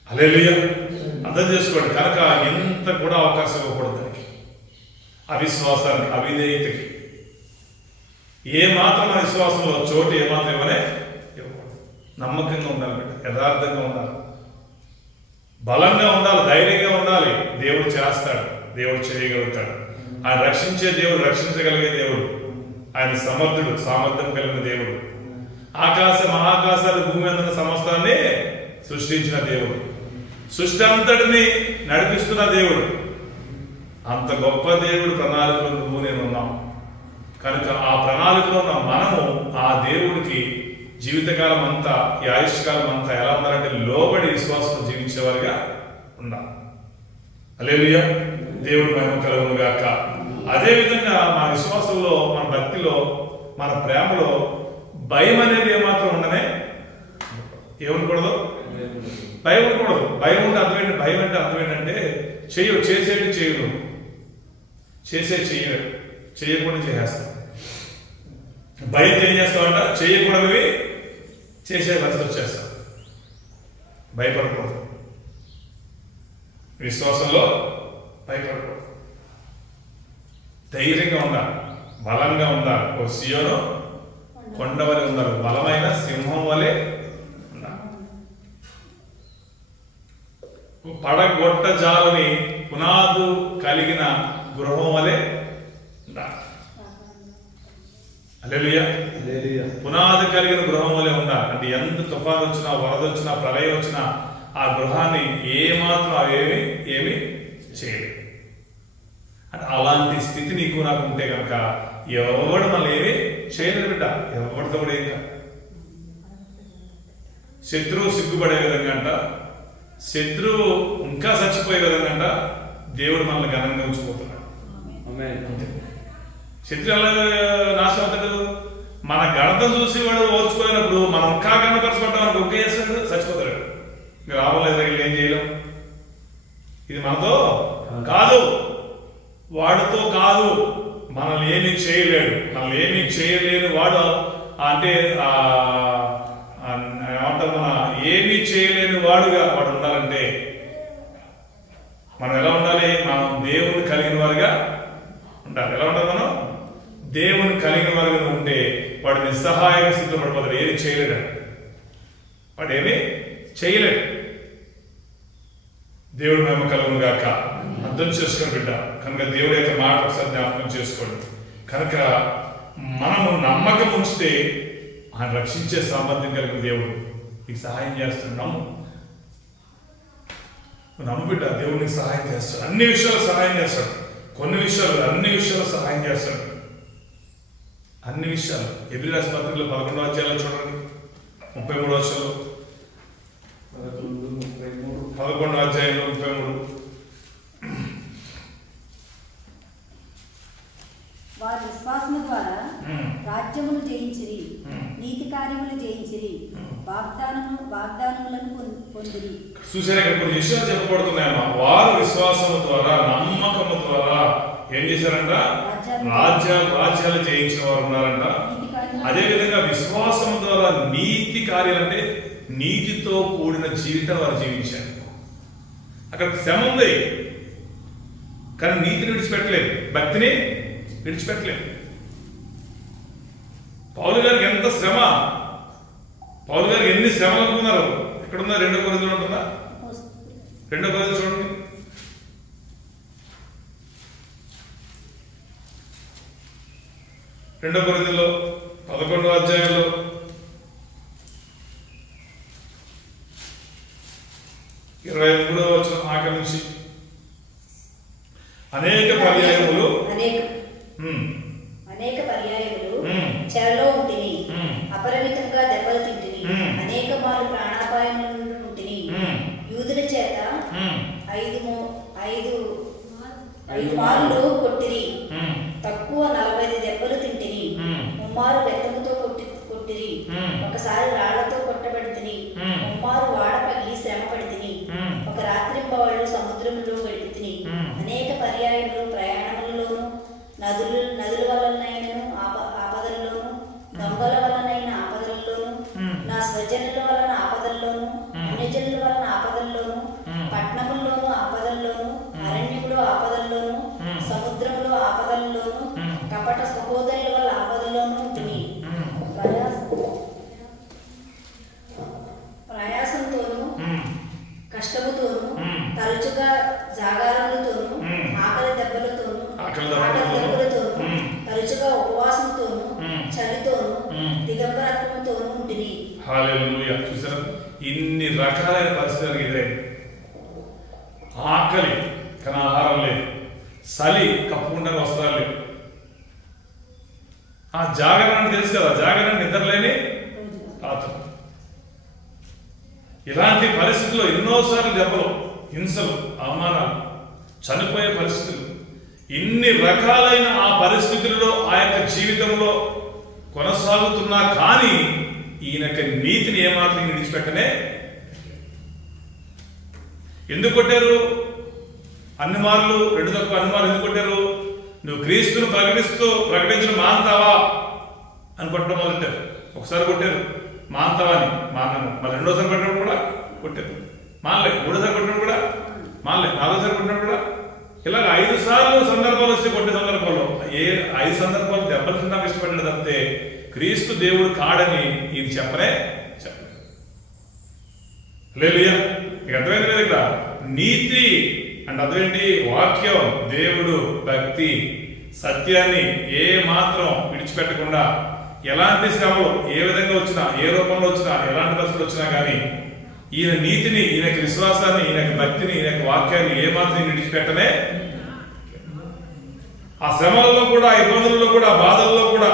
హల్లెలూయా. అర్థం చేసుకోండి. కనుక ఎంత కూడా అవకాశం ఇవ్వకూడదు దానికి, అవిశ్వాసానికి, అవిధేయతకి. ఏ మాత్రం విశ్వాసంలో చోటు ఏమాత్రం ఇవ్వకూడదు. నమ్మకంగా ఉండాలి బిడ్డ, యథార్థంగా ఉండాలి, బలంగా ఉండాలి, ధైర్యంగా ఉండాలి. దేవుడు చేస్తాడు, దేవుడు చేయగలుగుతాడు. ఆయన రక్షించే దేవుడు, రక్షించగలిగే దేవుడు. ఆయన సమర్థుడు, సామర్థ్యం కలిగిన దేవుడు. ఆకాశ మహాకాశాలు, భూమి అందున్న సమస్తాన్ని సృష్టించిన దేవుడు, సృష్టి అంతటిని నడిపిస్తున్న దేవుడు. అంత గొప్ప దేవుడు ప్రణాళికలో నువ్వు నేను ఉన్నాం. కనుక ఆ ప్రణాళికలో ఉన్న మనము ఆ దేవుడికి జీవితకాలం అంతా, ఈ ఆయుష్కాలం అంతా ఎలా ఉండాలంటే లోబడి విశ్వాసంతో జీవించేవారుగా ఉండాలి. హల్లెలూయా. దేవుడి మహిమ కలుగును గాక. అదే విధంగా మన విశ్వాసంలో, మన భక్తిలో, మన ప్రేమలో భయం అనేది ఏమాత్రం ఉండనే ఏమనకూడదు, భయం ఉండకూడదు. భయం ఉంటే అర్థమేంటి, భయం అంటే అర్థం ఏంటంటే చేసేది చేయదు, చేయకుండా చేసేస్తాం. భయంతో ఏం చేస్తామంట, చేయకూడనివి చేసే పరిస్థితి వచ్చేస్తాం. భయపడకూడదు, విశ్వాసంలో భయపడకూడదు, ధైర్యంగా ఉండాలి, బలంగా ఉండాలి. ఓ సియోను కొండ వలె ఉండాలి, బలమైన సింహం వలె ఉండాలి. పడగొట్ట జాలుని పునాదు కలిగిన గృహం వలె ఉండాలి. హల్లెలూయా. పునాది కలిగిన గృహం వలె ఉండాలి. అంటే ఎంత తుఫాను వచ్చినా, వరద వచ్చినా, ప్రళయం వచ్చినా ఆ గృహాన్ని ఏమాత్రం ఏమి చేయలేదు. అలాంటి స్థితి నీకు నాకు ఉంటే కనుక ఎవడు మనల్ని ఏమి చేయలేరు బిడ్డ. ఎవరితో కూడా ఏం కాదు. శత్రువు సిగ్గుపడే విధంగా అంట, శత్రువు ఇంకా చచ్చిపోయే విధంగా అంట దేవుడు మనల్ని ఘనంగా ఉంచిపోతున్నాడు. శత్రువు ఎలా నాశనం అవుతాడు? మన గణతం చూసి వాడు ఓర్చుకోలేనప్పుడు మనం ఇంకా గణపరచబడ్డాం అనుకో, ఒకే చేస్తాడు, చచ్చిపోతాడు. ఇంకా లాభం లేదు, ఏం చేయలేం. ఇది మనతో కాదు, వాడితో కాదు. మనల్ని ఏమీ చేయలేడు. మనల్ని ఏమీ చేయలేని వాడు అంటే ఏమంటారు, మన ఏమీ చేయలేని వాడుగా వాడు ఉండాలంటే మనం ఎలా ఉండాలి? మనం దేవుని కలిగిన వారుగా ఉండాలి. ఎలా ఉండాలి? మనం దేవుని కలిగిన వారుగా ఉంటే వాడు నిస్సహాయక స్థితిలో పడిపోతాడు. ఏమి చేయలేడు, వాడు ఏమీ చేయలేడు. దేవుడు మేము కలుగును గాక. అర్థం చేసుకుని బిడ్డ. కనుక దేవుడి యొక్క మాట ఒకసారి జ్ఞాపకం చేసుకోండి. కనుక మనము నమ్మకం ఉంచితే ఆయన రక్షించే సామర్థ్యం కలిగిన దేవుడు నీకు సహాయం చేస్తాడు. నమ్ము బిడ్డ. దేవుడు నీకు సహాయం చేస్తాడు. అన్ని విషయాలు సహాయం చేస్తాడు. కొన్ని విషయాలు, అన్ని విషయాలు సహాయం చేస్తాడు. అన్ని విషయాలు. ఎబ్రీ రాసిన పత్రికలో 11వ అధ్యాయంలో చూడండి, 33వ వచనంలో, 11వ అధ్యాయంలో 33. వారి విశ్వాసము ద్వారా రాజ్యములు జయించిరి, నీతి కార్యములు జయించిరి, వాగ్దానములను పొందిరి. చూసారా, ఇక్కడ కొన్ని విషయాలు చెప్పబడుతున్నాయమ్మా. వారు విశ్వాసము ద్వారా, నమ్మకము ద్వారా ఏం చేశారంట? రాజ్యాలు జయించిన వారు ఉన్నారంట. అదేవిధంగా విశ్వాసం ద్వారా నీతి కార్యాలంటే నీతితో కూడిన జీవితం వారు జీవించారు. అక్కడ శ్రమ ఉంది, కానీ నీతిని విడిచిపెట్టలేదు, భక్తిని విడిచిపెట్టలేదు. పౌలు గారికి ఎంత శ్రమ, పౌలు గారికి ఎన్ని శ్రమలు అనుకున్నారు. ఎక్కడున్నా? 2 కొరింథీయులు ఉంటుందా? 2 కొరింథీయులు చూడండి. 2 కొరింథీయుల్లో 11వ అధ్యాయంలో 23వ వచనం ఆఖరి నుంచి అనేక పర్యాయములు చెరలో ఉంటిని, అపరిమితంగా దెబ్బలు తింటిని, అనేక మార్లు ప్రాణాపాయం ఉంటిని, యూదుల చేత 5 మార్లు కొట్టిరి, తక్కువ 45 దెబ్బలు తింటిని, 3 మారు బెత్తముతో కొట్టిరి, ఒకసారి రాళ్లతో కొట్టబడితిని, 3 మారు వాడ పగిలి శ్రమ పడితిని, ఒక రాత్రింబవళ్ళు సముద్రంలో గడిపితిని, అనేక పర్యాయములు ప్రయాణములలోను, నదుల వలనైనను ఆపదల్లోను, దొంగల వలనైన ఆపదల్లోను, నా స్వజనుల వలన ఆపదల్లోను, అన్యజనుల వలన ఆపదల్లోను, పట్టణముల్లోను ఆపదల్లోను, అరణ్యములో ఆపదల్లోను, సముద్రంలో ఆపదల్లోను, కపట సహోదరుల వల్ల ఆపదల్లోను ఉంటుంది. ప్రయాసంతోను, కష్టముతోను, తరచుగా జాగారములతోను, ఆకలి దెబ్బలతోను, తరచుగా ఉపవాసంతోను, చలితోను, దిగంబరత్వంతోను ఉంటుంది. హల్లెలూయా. చూసారా, ఇన్ని రకాలైన పరిస్థితులు ఇదే. ఆకలి కానీ ఆహారం లేదు, చలి కప్పుకుంటే వస్త్రాలు లేవు. ఆ జాగరణ అంటే తెలుసు కదా, జాగరణ నిద్రలేని రాత్రులు. ఇలాంటి పరిస్థితుల్లో ఎన్నోసార్లు దెబ్బలు, హింసలు, అవమానాలు, చనిపోయే పరిస్థితులు, ఇన్ని రకాలైన ఆ పరిస్థితుల్లో ఆ యొక్క జీవితంలో కొనసాగుతున్నా కానీ ఈయన నీతిని ఏమాత్రం విడిచిపెట్టనే. ఎందుకు కొట్టారు? అన్ని మార్లు, 2 తక్కువ అన్ని మార్లు ఎందుకు కొట్టారు? నువ్వు క్రీస్తును ప్రకటించడం మాంతావా అని కొట్టడం మొదలెట్టారు. ఒకసారి కొట్టారు మాంతావా అని, మానను. మళ్ళీ 2వసారి కొట్టినప్పుడు కూడా కొట్టారు, మానలేదు. 3వసారి కొట్టినప్పుడు కూడా మానలేదు. 4వసారి కొట్టినప్పుడు కూడా ఇలాగ 5 సార్లు సందర్భాలు వచ్చి కొట్టే సందర్భాల్లో 5 సందర్భాలు దెబ్బలు తిందాం ఇష్టపడ్డాడు తప్పితే క్రీస్తు దేవుడు కాడని ఈయన చెప్పలే. హల్లెలూయా. మీకు అర్థమైంది లేదు? ఇక్కడ నీతి అంటే అర్థమేంటి? వాక్యం, దేవుడు, భక్తి, సత్యాన్ని ఏ మాత్రం విడిచిపెట్టకుండా ఎలాంటి శ్రమలు ఏ విధంగా వచ్చినా, ఏ రూపంలో వచ్చినా, ఎలాంటి పరిస్థితులు వచ్చినా కానీ ఈయన నీతిని, ఈయన విశ్వాసాన్ని, ఈయన భక్తిని, ఈయన వాక్యాన్ని ఏ మాత్రం విడిచిపెట్టనే. ఆ శ్రమలలో కూడా, ఇబ్బందులలో కూడా, బాధల్లో కూడా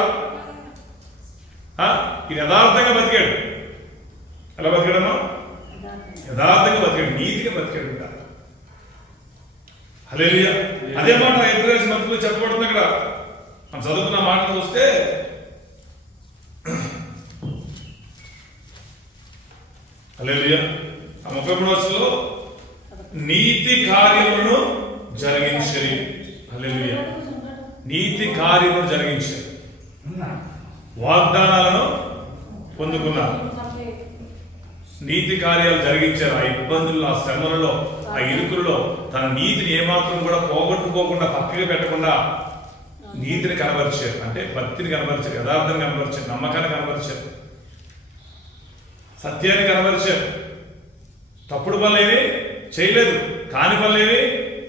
ఇది యథార్థంగా బతికాడు. ఎలా బతికాడమ్మా? యథార్థంగా బతికాడు, నీతిగా బతికాడు. హల్లెలూయా. అదే మాట ఎబ్రాయిస్ మంత్రులు చెప్పబడుతుంది. అక్కడ మనం చదువుకున్న మాట చూస్తే హల్లెలూయా 33వ వచనంలో నీతి కార్యములను జరిగించరి. హల్లెలూయా. నీతి కార్యములను జరిగించారు, వాగ్దానాలను పొందుకున్నారు, నీతి కార్యాలు జరిగించారు. ఆ ఇబ్బందుల్లో, ఆ శ్రమలలో, ఆ ఇరుకుల్లో తన నీతిని ఏమాత్రం కూడా పోగొట్టుకోకుండా, పక్కగా పెట్టకుండా నీతిని కనబరిచారు. అంటే భక్తిని కనబరిచారు, యథార్థాన్ని కనబరిచారు, నమ్మకాన్ని కనబరిచారు, సత్యాన్ని కనబరిచారు. తప్పుడు పనులేవి చేయలేదు, కాని పనులేవి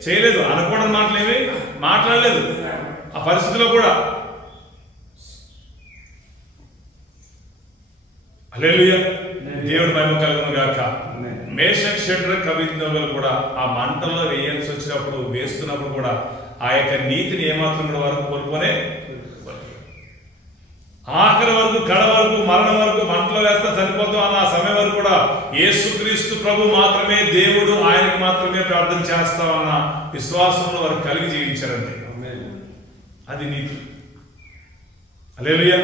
చేయలేదు, అనుకోవడం మాటలేవి మాట్లాడలేదు. ఆ పరిస్థితిలో కూడా హల్లెలూయా, దేవుడి మహిమ కలుగును గాక. మేషక్ షడ్రక్ అబేద్నెగోలు కూడా ఆ మంటల్లో వేయాల్సి వచ్చినప్పుడు, వేస్తున్నప్పుడు కూడా ఆ యొక్క నీతిని ఏమాత్రం కూడా వరకు కోల్పోనే, ఆఖరి వరకు, కడ వరకు, మరణం వరకు మంటలో వేస్తా చనిపోతాం అన్న ఆ సమయం వరకు కూడా యేసుక్రీస్తు ప్రభు మాత్రమే దేవుడు, ఆయనకు మాత్రమే ప్రార్థన చేస్తామన్న విశ్వాసంలో వారు కలిగి జీవించారండి. అది నీతి. హల్లెలూయా.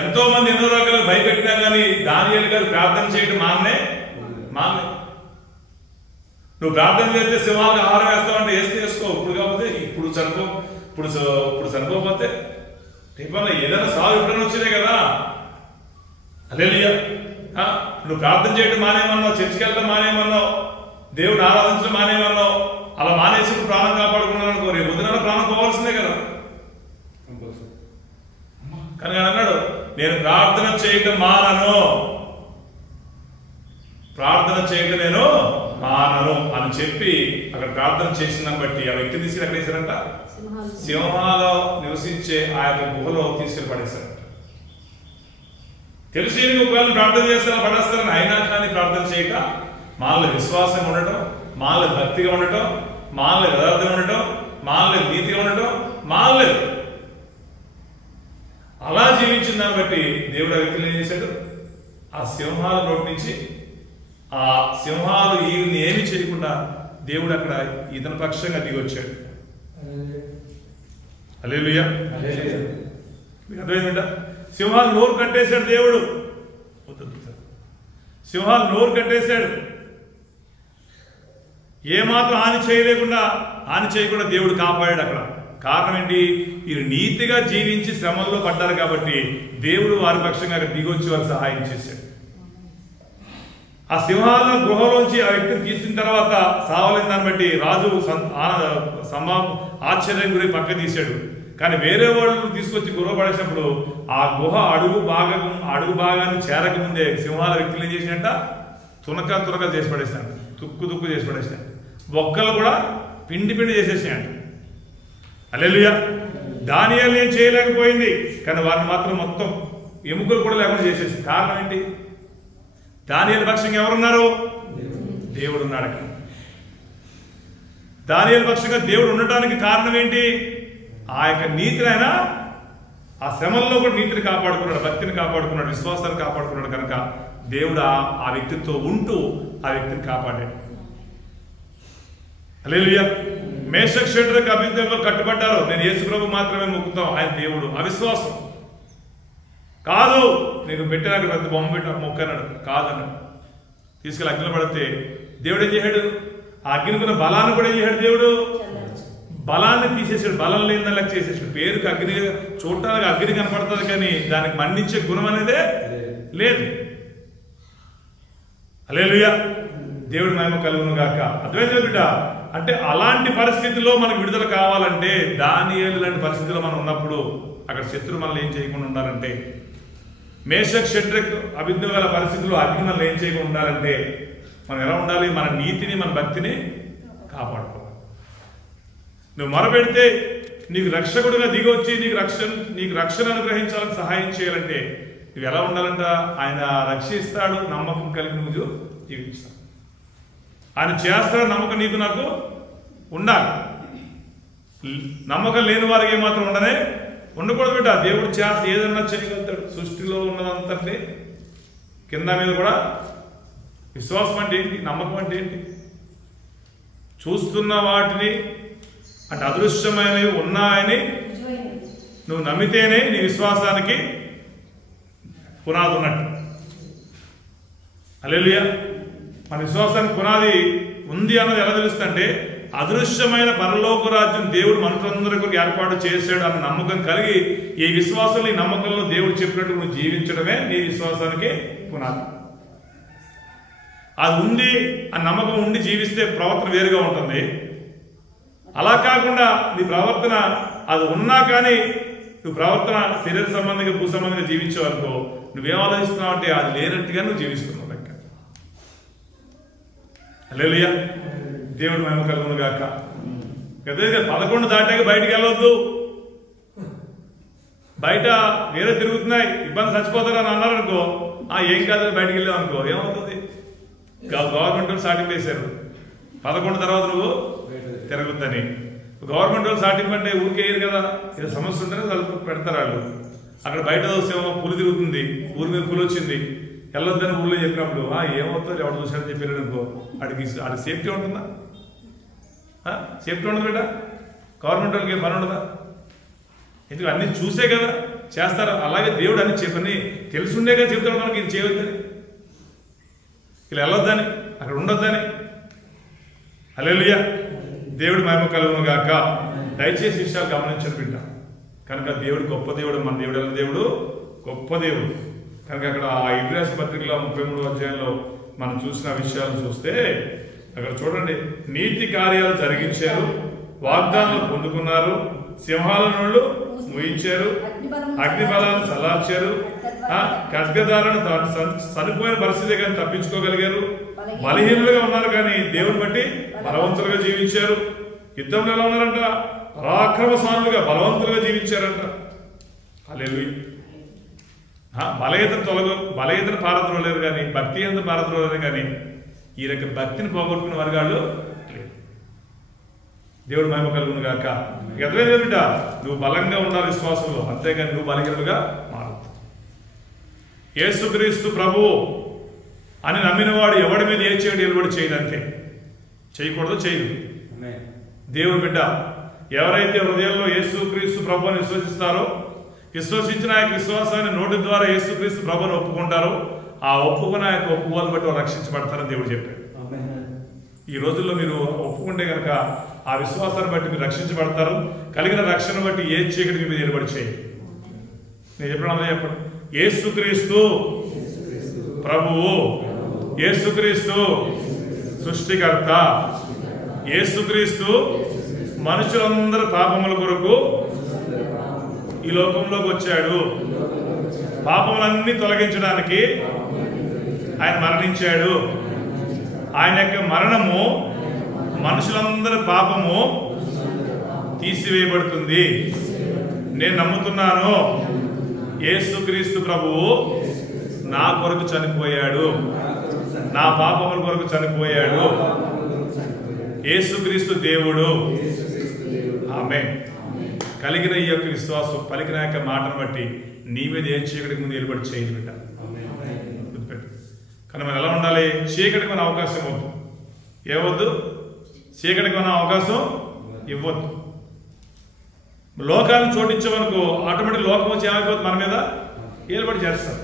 ఎంతో మంది ఎన్నో రకాలు భయపెట్టినా కానీ దానియేలు గారు ప్రార్థన చేయడం మానే. నువ్వు ప్రార్థన చేస్తే సింహాలకు ఆహారం వేస్తావంటే వేస్తే వేసుకో, ఇప్పుడు కాకపోతే ఇప్పుడు చనిపోతే రేపన్నా ఏదైనా సాగు ఎప్పుడైనా వచ్చినాయి కదా. హల్లెలూయా. నువ్వు ప్రార్థన చేయడం మానేమన్నావు, చర్చికి వెళ్ళడం మానేమన్నావు, దేవుడు ఆరాధించడం మానేమన్నావు, అలా మానేసి ప్రాణం కాపాడుకున్నాను అనుకో, రేపు పొద్దున ప్రాణం పోవాల్సిందే కదా. కానీ అన్నాడు, నేను ప్రార్థన చేయడం మానను, ప్రార్థన చేయడం నేను మానను అని చెప్పి అక్కడ ప్రార్థన చేసిందని బట్టి ఆ వ్యక్తి తీసుకుని ఎక్కడ వేశారంట? సింహాలో నివసించే ఆ యొక్క గుహలో తీసుకెళ్లి పడేశారు. తెలిసి ఒకవేళ ప్రార్థన చేస్తారా పడేస్తారని అయినా కానీ ప్రార్థన చేయక మాలో విశ్వాసంగా ఉండటం, మాలో భక్తిగా ఉండటం, మాలో యథార్థంగా ఉండటం, మాలో నీతిగా ఉండటం మాలేదు. అలా జీవించిన దాన్ని బట్టి దేవుడు ఆ వ్యక్తులు ఏం చేశాడు? ఆ సింహాల నోటి నుంచి, ఆ సింహాలు ఈయన్ని ఏమి చేయకుండా దేవుడు అక్కడ ఇతని పక్షంగా దిగి వచ్చాడు. హల్లెలూయా. అర్థమైందా? సింహాలు నోరు కట్టేశాడు దేవుడు, సింహాలు నోరు కట్టేశాడు. ఏమాత్రం హాని చేయకుండా దేవుడు కాపాడాడు అక్కడ. కారణం ఏంటి? వీరు నీతిగా జీవించి శ్రమల్లో పడ్డారు కాబట్టి దేవుడు వారి పక్షంగా అక్కడ దిగొచ్చి వారికి సహాయం చేశాడు. ఆ సింహాల గుహలోంచి ఆ వ్యక్తిని తీసిన తర్వాత సావలేని దాన్ని బట్టి రాజు ఆశ్చర్యం గురి పక్క తీశాడు. కానీ వేరే వాళ్ళు తీసుకొచ్చి గుహ పడేసినప్పుడు ఆ గుహ అడుగు భాగాన్ని చేరకముందే సింహాల వ్యక్తులు ఏం చేసినట్ట? తునకలు చేసి పడేసినాడు, తుక్కు చేసి పడేసినాడు, బొక్కలు కూడా పిండి చేసేసినాడు. హల్లెలూయా. దానియేలు ఏం చేయలేకపోయింది, కానీ వారిని మాత్రం మొత్తం ఎముకలు కూడా లేకుండా చేసేసి. కారణం ఏంటి? దానియేలు పక్షంగా ఎవరున్నారు? దేవుడు ఉన్నాడు అక్కడ. దానియేలు పక్షంగా దేవుడు ఉండటానికి కారణం ఏంటి? ఆ యొక్క నీతిని ఆయన ఆ శ్రమల్లో కూడా నీతిని కాపాడుకున్నాడు, భక్తిని కాపాడుకున్నాడు, విశ్వాసాన్ని కాపాడుకున్నాడు. కనుక దేవుడు ఆ వ్యక్తితో ఉంటూ ఆ వ్యక్తిని కాపాడాడు. హల్లెలూయా. మేషక్ షడ్రక్ అబేద్నెగోలు కట్టుబడ్డారు. నేను యేసు ప్రభు మాత్రమే మొక్కుతాం, ఆయన దేవుడు. అవిశ్వాసం కాదు, నీకు పెట్టినాక పెద్ద బొమ్మ పెట్టిన మొక్కన్నాడు, కాదన్నాడు. తీసుకెళ్ళి అగ్నిలో పడితే దేవుడు ఏం చేశాడు? ఆ అగ్నికున్న బలాన్ని కూడా ఏం చేశాడు? దేవుడు బలాన్ని తీసేసాడు, బలం లేని లెక్క చేసేసాడు. పేరుకి అగ్ని, చూడటానికి అగ్ని కనపడుతుంది కానీ దానికి మండించే గుణం అనేదే లేదు. హల్లెలూయా. దేవుడి మహిమ కలుగును గాక. అర్థమైంది బిడ్డ? అంటే అలాంటి పరిస్థితుల్లో మనకు విడుదల కావాలంటే, దానియేలు లాంటి పరిస్థితుల్లో మనం ఉన్నప్పుడు అక్కడ శత్రువు మనల్ని ఏం చేయకుండా ఉండాలంటే, మేషక్ షడ్రక్ అబేద్నెగోల పరిస్థితుల్లో అగ్ని మనల్ని ఏం చేయకుండా ఉండాలంటే మనం ఎలా ఉండాలి? మన నీతిని, మన భక్తిని కాపాడుకోవాలి. నువ్వు మొరపెడితే నీకు రక్షకుడుగా దిగొచ్చి నీకు రక్షణ అనుగ్రహించాలని సహాయం చేయాలంటే నువ్వు ఎలా ఉండాలంట? ఆయన రక్షిస్తాడు, నమ్మకం కలిగి నువ్వు జీవించాలి. ఆయన చేస్తాడు, నమ్మకం నీకు నాకు ఉండాలి. నమ్మకం లేని వారికి ఏమాత్రం ఉండకూడదు బిడ్డ. దేవుడు ఏదన్నా చేయగలుగుతాడు. సృష్టిలో ఉన్నదంతటి కింద మీద కూడా విశ్వాసం అంటే ఏంటి, నమ్మకం అంటే ఏంటి? చూస్తున్న వాటిని అంటే అదృశ్యమైనవి ఉన్నాయని నువ్వు నమ్మితేనే నీ విశ్వాసానికి పునాది ఉన్నట్టు. హల్లెలూయా. మన విశ్వాసానికి పునాది ఉంది అన్నది ఎలా తెలుస్తుందంటే, అదృశ్యమైన పరలోక రాజ్యం దేవుడు మనుషులందరికీ ఏర్పాటు చేశాడు అన్న నమ్మకం కలిగి ఈ విశ్వాసంలో, ఈ నమ్మకంలో దేవుడు చెప్పినట్టు నువ్వు జీవించడమే నీ విశ్వాసానికి పునాది. అది ఉంది ఆ నమ్మకం ఉండి జీవిస్తే ప్రవర్తన వేరుగా ఉంటుంది. అలా కాకుండా నీ ప్రవర్తన అది ఉన్నా కానీ నువ్వు ప్రవర్తన శరీర సంబంధింగా భూ సంబంధింగా జీవించేవరకు నువ్వేం ఆలోచిస్తున్నావు అంటే అది లేనట్టుగా నువ్వు జీవిస్తున్నావు లెక్క. హల్లెలూయా. దేవుడు మహిమ కలుగును గాక. 11 దాటాక బయటికి వెళ్ళవద్దు. బయట వేరే తిరుగుతున్నాయి, ఇబ్బంది చచ్చిపోతారు అని అన్నారు అనుకో, ఏం కాదు బయటికి వెళ్ళావు అనుకో, ఏమవుతుంది? గవర్నమెంట్ వాళ్ళు సాటింపు వేశారు 11 తర్వాత నువ్వు తిరగొద్దని. గవర్నమెంట్ వాళ్ళు సాటింపు అంటే ఊరికే వేయరు కదా, ఏదో సమస్య ఉంటేనే వాళ్ళు పెడతారు. వాళ్ళు అక్కడ బయట చూసేమో పులి తిరుగుతుంది, ఊరి మీద పులి వచ్చింది, వెళ్ళొద్దని ఊళ్ళో చెప్పినప్పుడు ఏమవుతుంది ఎవడు చూసాడని చెప్పారు అనుకో, ఆడికి సేఫ్టీ ఉంటుందా? సేఫ్టీ ఉండదు బిడ్డ. గవర్నమెంట్ వాళ్ళకి ఏం పని ఉండదా? ఎందుకు అన్ని చూసే కదా చేస్తారు. అలాగే దేవుడు అన్ని చెప్పని తెలుసుండేగా చెప్తాడు మనకి, ఇది చేయవద్దని, ఇలా వెళ్ళొద్దని, అక్కడ ఉండొద్దని. హల్లెలూయా. దేవుడు మహిమ కలుగును గాక. దయచేసి విషయాలు గమనించండి బిడ్డ. కనుక దేవుడు గొప్ప దేవుడు, మన దేవుడు ఎలా దేవుడు గొప్ప దేవుడు. కనుక అక్కడ ఆ ఇబ్రాస్ పత్రికలో 33వ అధ్యాయంలో మనం చూసిన విషయాలు చూస్తే అక్కడ చూడండి, నీతి కార్యాలు జరిగించారు, వాగ్దానాలు పొందుకున్నారు, సింహాల నోళ్ళు ముయించారు, అగ్ని బలాలను చల్లార్చారు, ఖడ్గదారులను చనిపోయిన పరిస్థితి కానీ తప్పించుకోగలిగారు, బలహీనులుగా ఉన్నారు కానీ దేవుని బట్టి బలవంతులుగా జీవించారు. యుద్ధంలో ఎలా ఉన్నారంట? పరాక్రమశాలుగా బలవంతులుగా జీవించారంట. హల్లెలూయా. బలహీనతను పారద్రోలేరు కానీ, భక్తి ఎంత పారద్రోలేరు కానీ, ఈ రకం భక్తిని పోగొట్టుకున్న వర్గాలు లేదు. దేవుడు మహిమ కలుగును గాక. ఎదురైన బిడ్డ నువ్వు బలంగా ఉండాలి విశ్వాసంలో, అంతేగాని నువ్వు బలహీనులుగా మారద్దు. యేసుక్రీస్తు ప్రభువు అని నమ్మినవాడు ఎవడి మీద ఏ చేయడు నిలబడి చేయదంతే, చేయకూడదు, చేయదు. దేవుడు బిడ్డ ఎవరైతే హృదయంలో యేసుక్రీస్తు ప్రభువుని విశ్వసిస్తారో, విశ్వసించిన ఆ యొక్క విశ్వాసాన్ని నోటి ద్వారా యేసుక్రీస్తు ప్రభువుని ఒప్పుకుంటారో, ఆ ఒప్పుకున్న ఆ యొక్క ఒప్పుకోలు బట్టి రక్షించబడతారని దేవుడు చెప్పాడు. ఈ రోజుల్లో మీరు ఒప్పుకుంటే కనుక ఆ విశ్వాసాన్ని బట్టి మీరు రక్షించబడతారు. కలిగిన రక్షణ బట్టి ఏ చీకటి మీద నిలబడి చేయి. నేను చెప్పడం చెప్పండి, యేసుక్రీస్తు ప్రభువు, యేసుక్రీస్తు సృష్టికర్త, యేసుక్రీస్తు మనుషులందరి పాపముల కొరకు ఈ లోకంలోకి వచ్చాడు. పాపములన్నీ తొలగించడానికి ఆయన మరణించాడు. ఆయన యొక్క మరణము మనుషులందరి పాపము తీసివేయబడుతుంది. నేను నమ్ముతున్నాను, యేసుక్రీస్తు ప్రభువు నా కొరకు చనిపోయాడు, నా పాపముల కొరకు చనిపోయాడు. యేసుక్రీస్తు దేవుడు. ఆమేన్. కలిగిన ఈ యొక్క విశ్వాసం, పలికిన యొక్క మాటను బట్టి నీ మీద ఏ చీకటికి ముందు నిలబడి చేయదు బిడ్డ. కానీ మనం ఎలా ఉండాలి? చీకటికి మన అవకాశం ఇవ్వద్దు. ఏవద్దు? చీకటికి మన అవకాశం ఇవ్వద్దు. లోకాన్ని చోటించామనుకో, ఆటోమేటిక్ లోకం వచ్చి ఏమైపోతుంది, మన మీద ఏలుబడి చేస్తారు.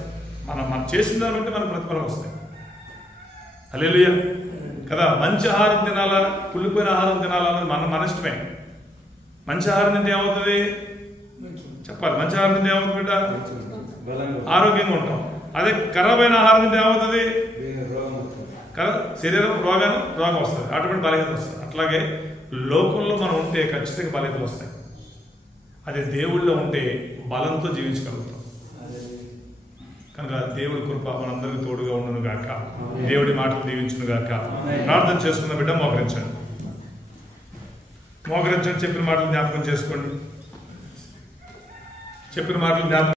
మనం చేసిన దాన్ని బట్టి మనకు ప్రతిఫలం వస్తాయి. హల్లెలూయా కదా. మంచి ఆహారం తినాలా, కుళ్ళిపోయిన ఆహారం తినాలా అన్నది మన ఇష్టమే. మంచి ఆహారం తింటే ఏమవుతుంది చెప్పాలి. మంచి ఆహారం తింటే ఏమవుతుంది బిడ్డ? ఆరోగ్యంగా ఉంటాం. అదే ఖరాబైన ఆహారం తింటే ఏమవుతుంది కదా, శరీరం రోగం వస్తుంది, ఆటోమేటిక్ బలహీనత వస్తుంది. అట్లాగే లోకంలో మనం ఉంటే ఖచ్చితంగా బలహీనతలు వస్తాయి. అదే దేవుళ్ళో ఉంటే బలంతో జీవించగలుగుతాం. కనుక దేవుడి కృప మనందరికీ తోడుగా ఉండును గాక. దేవుడి మాటలు దీవించును గాక. ప్రార్థన చేసుకున్న బిడ్డ మోకరించండి. చెప్పిన మాటలు జ్ఞాపకం చేసుకోండి. చెప్పిన మాటలు జ్ఞాపకం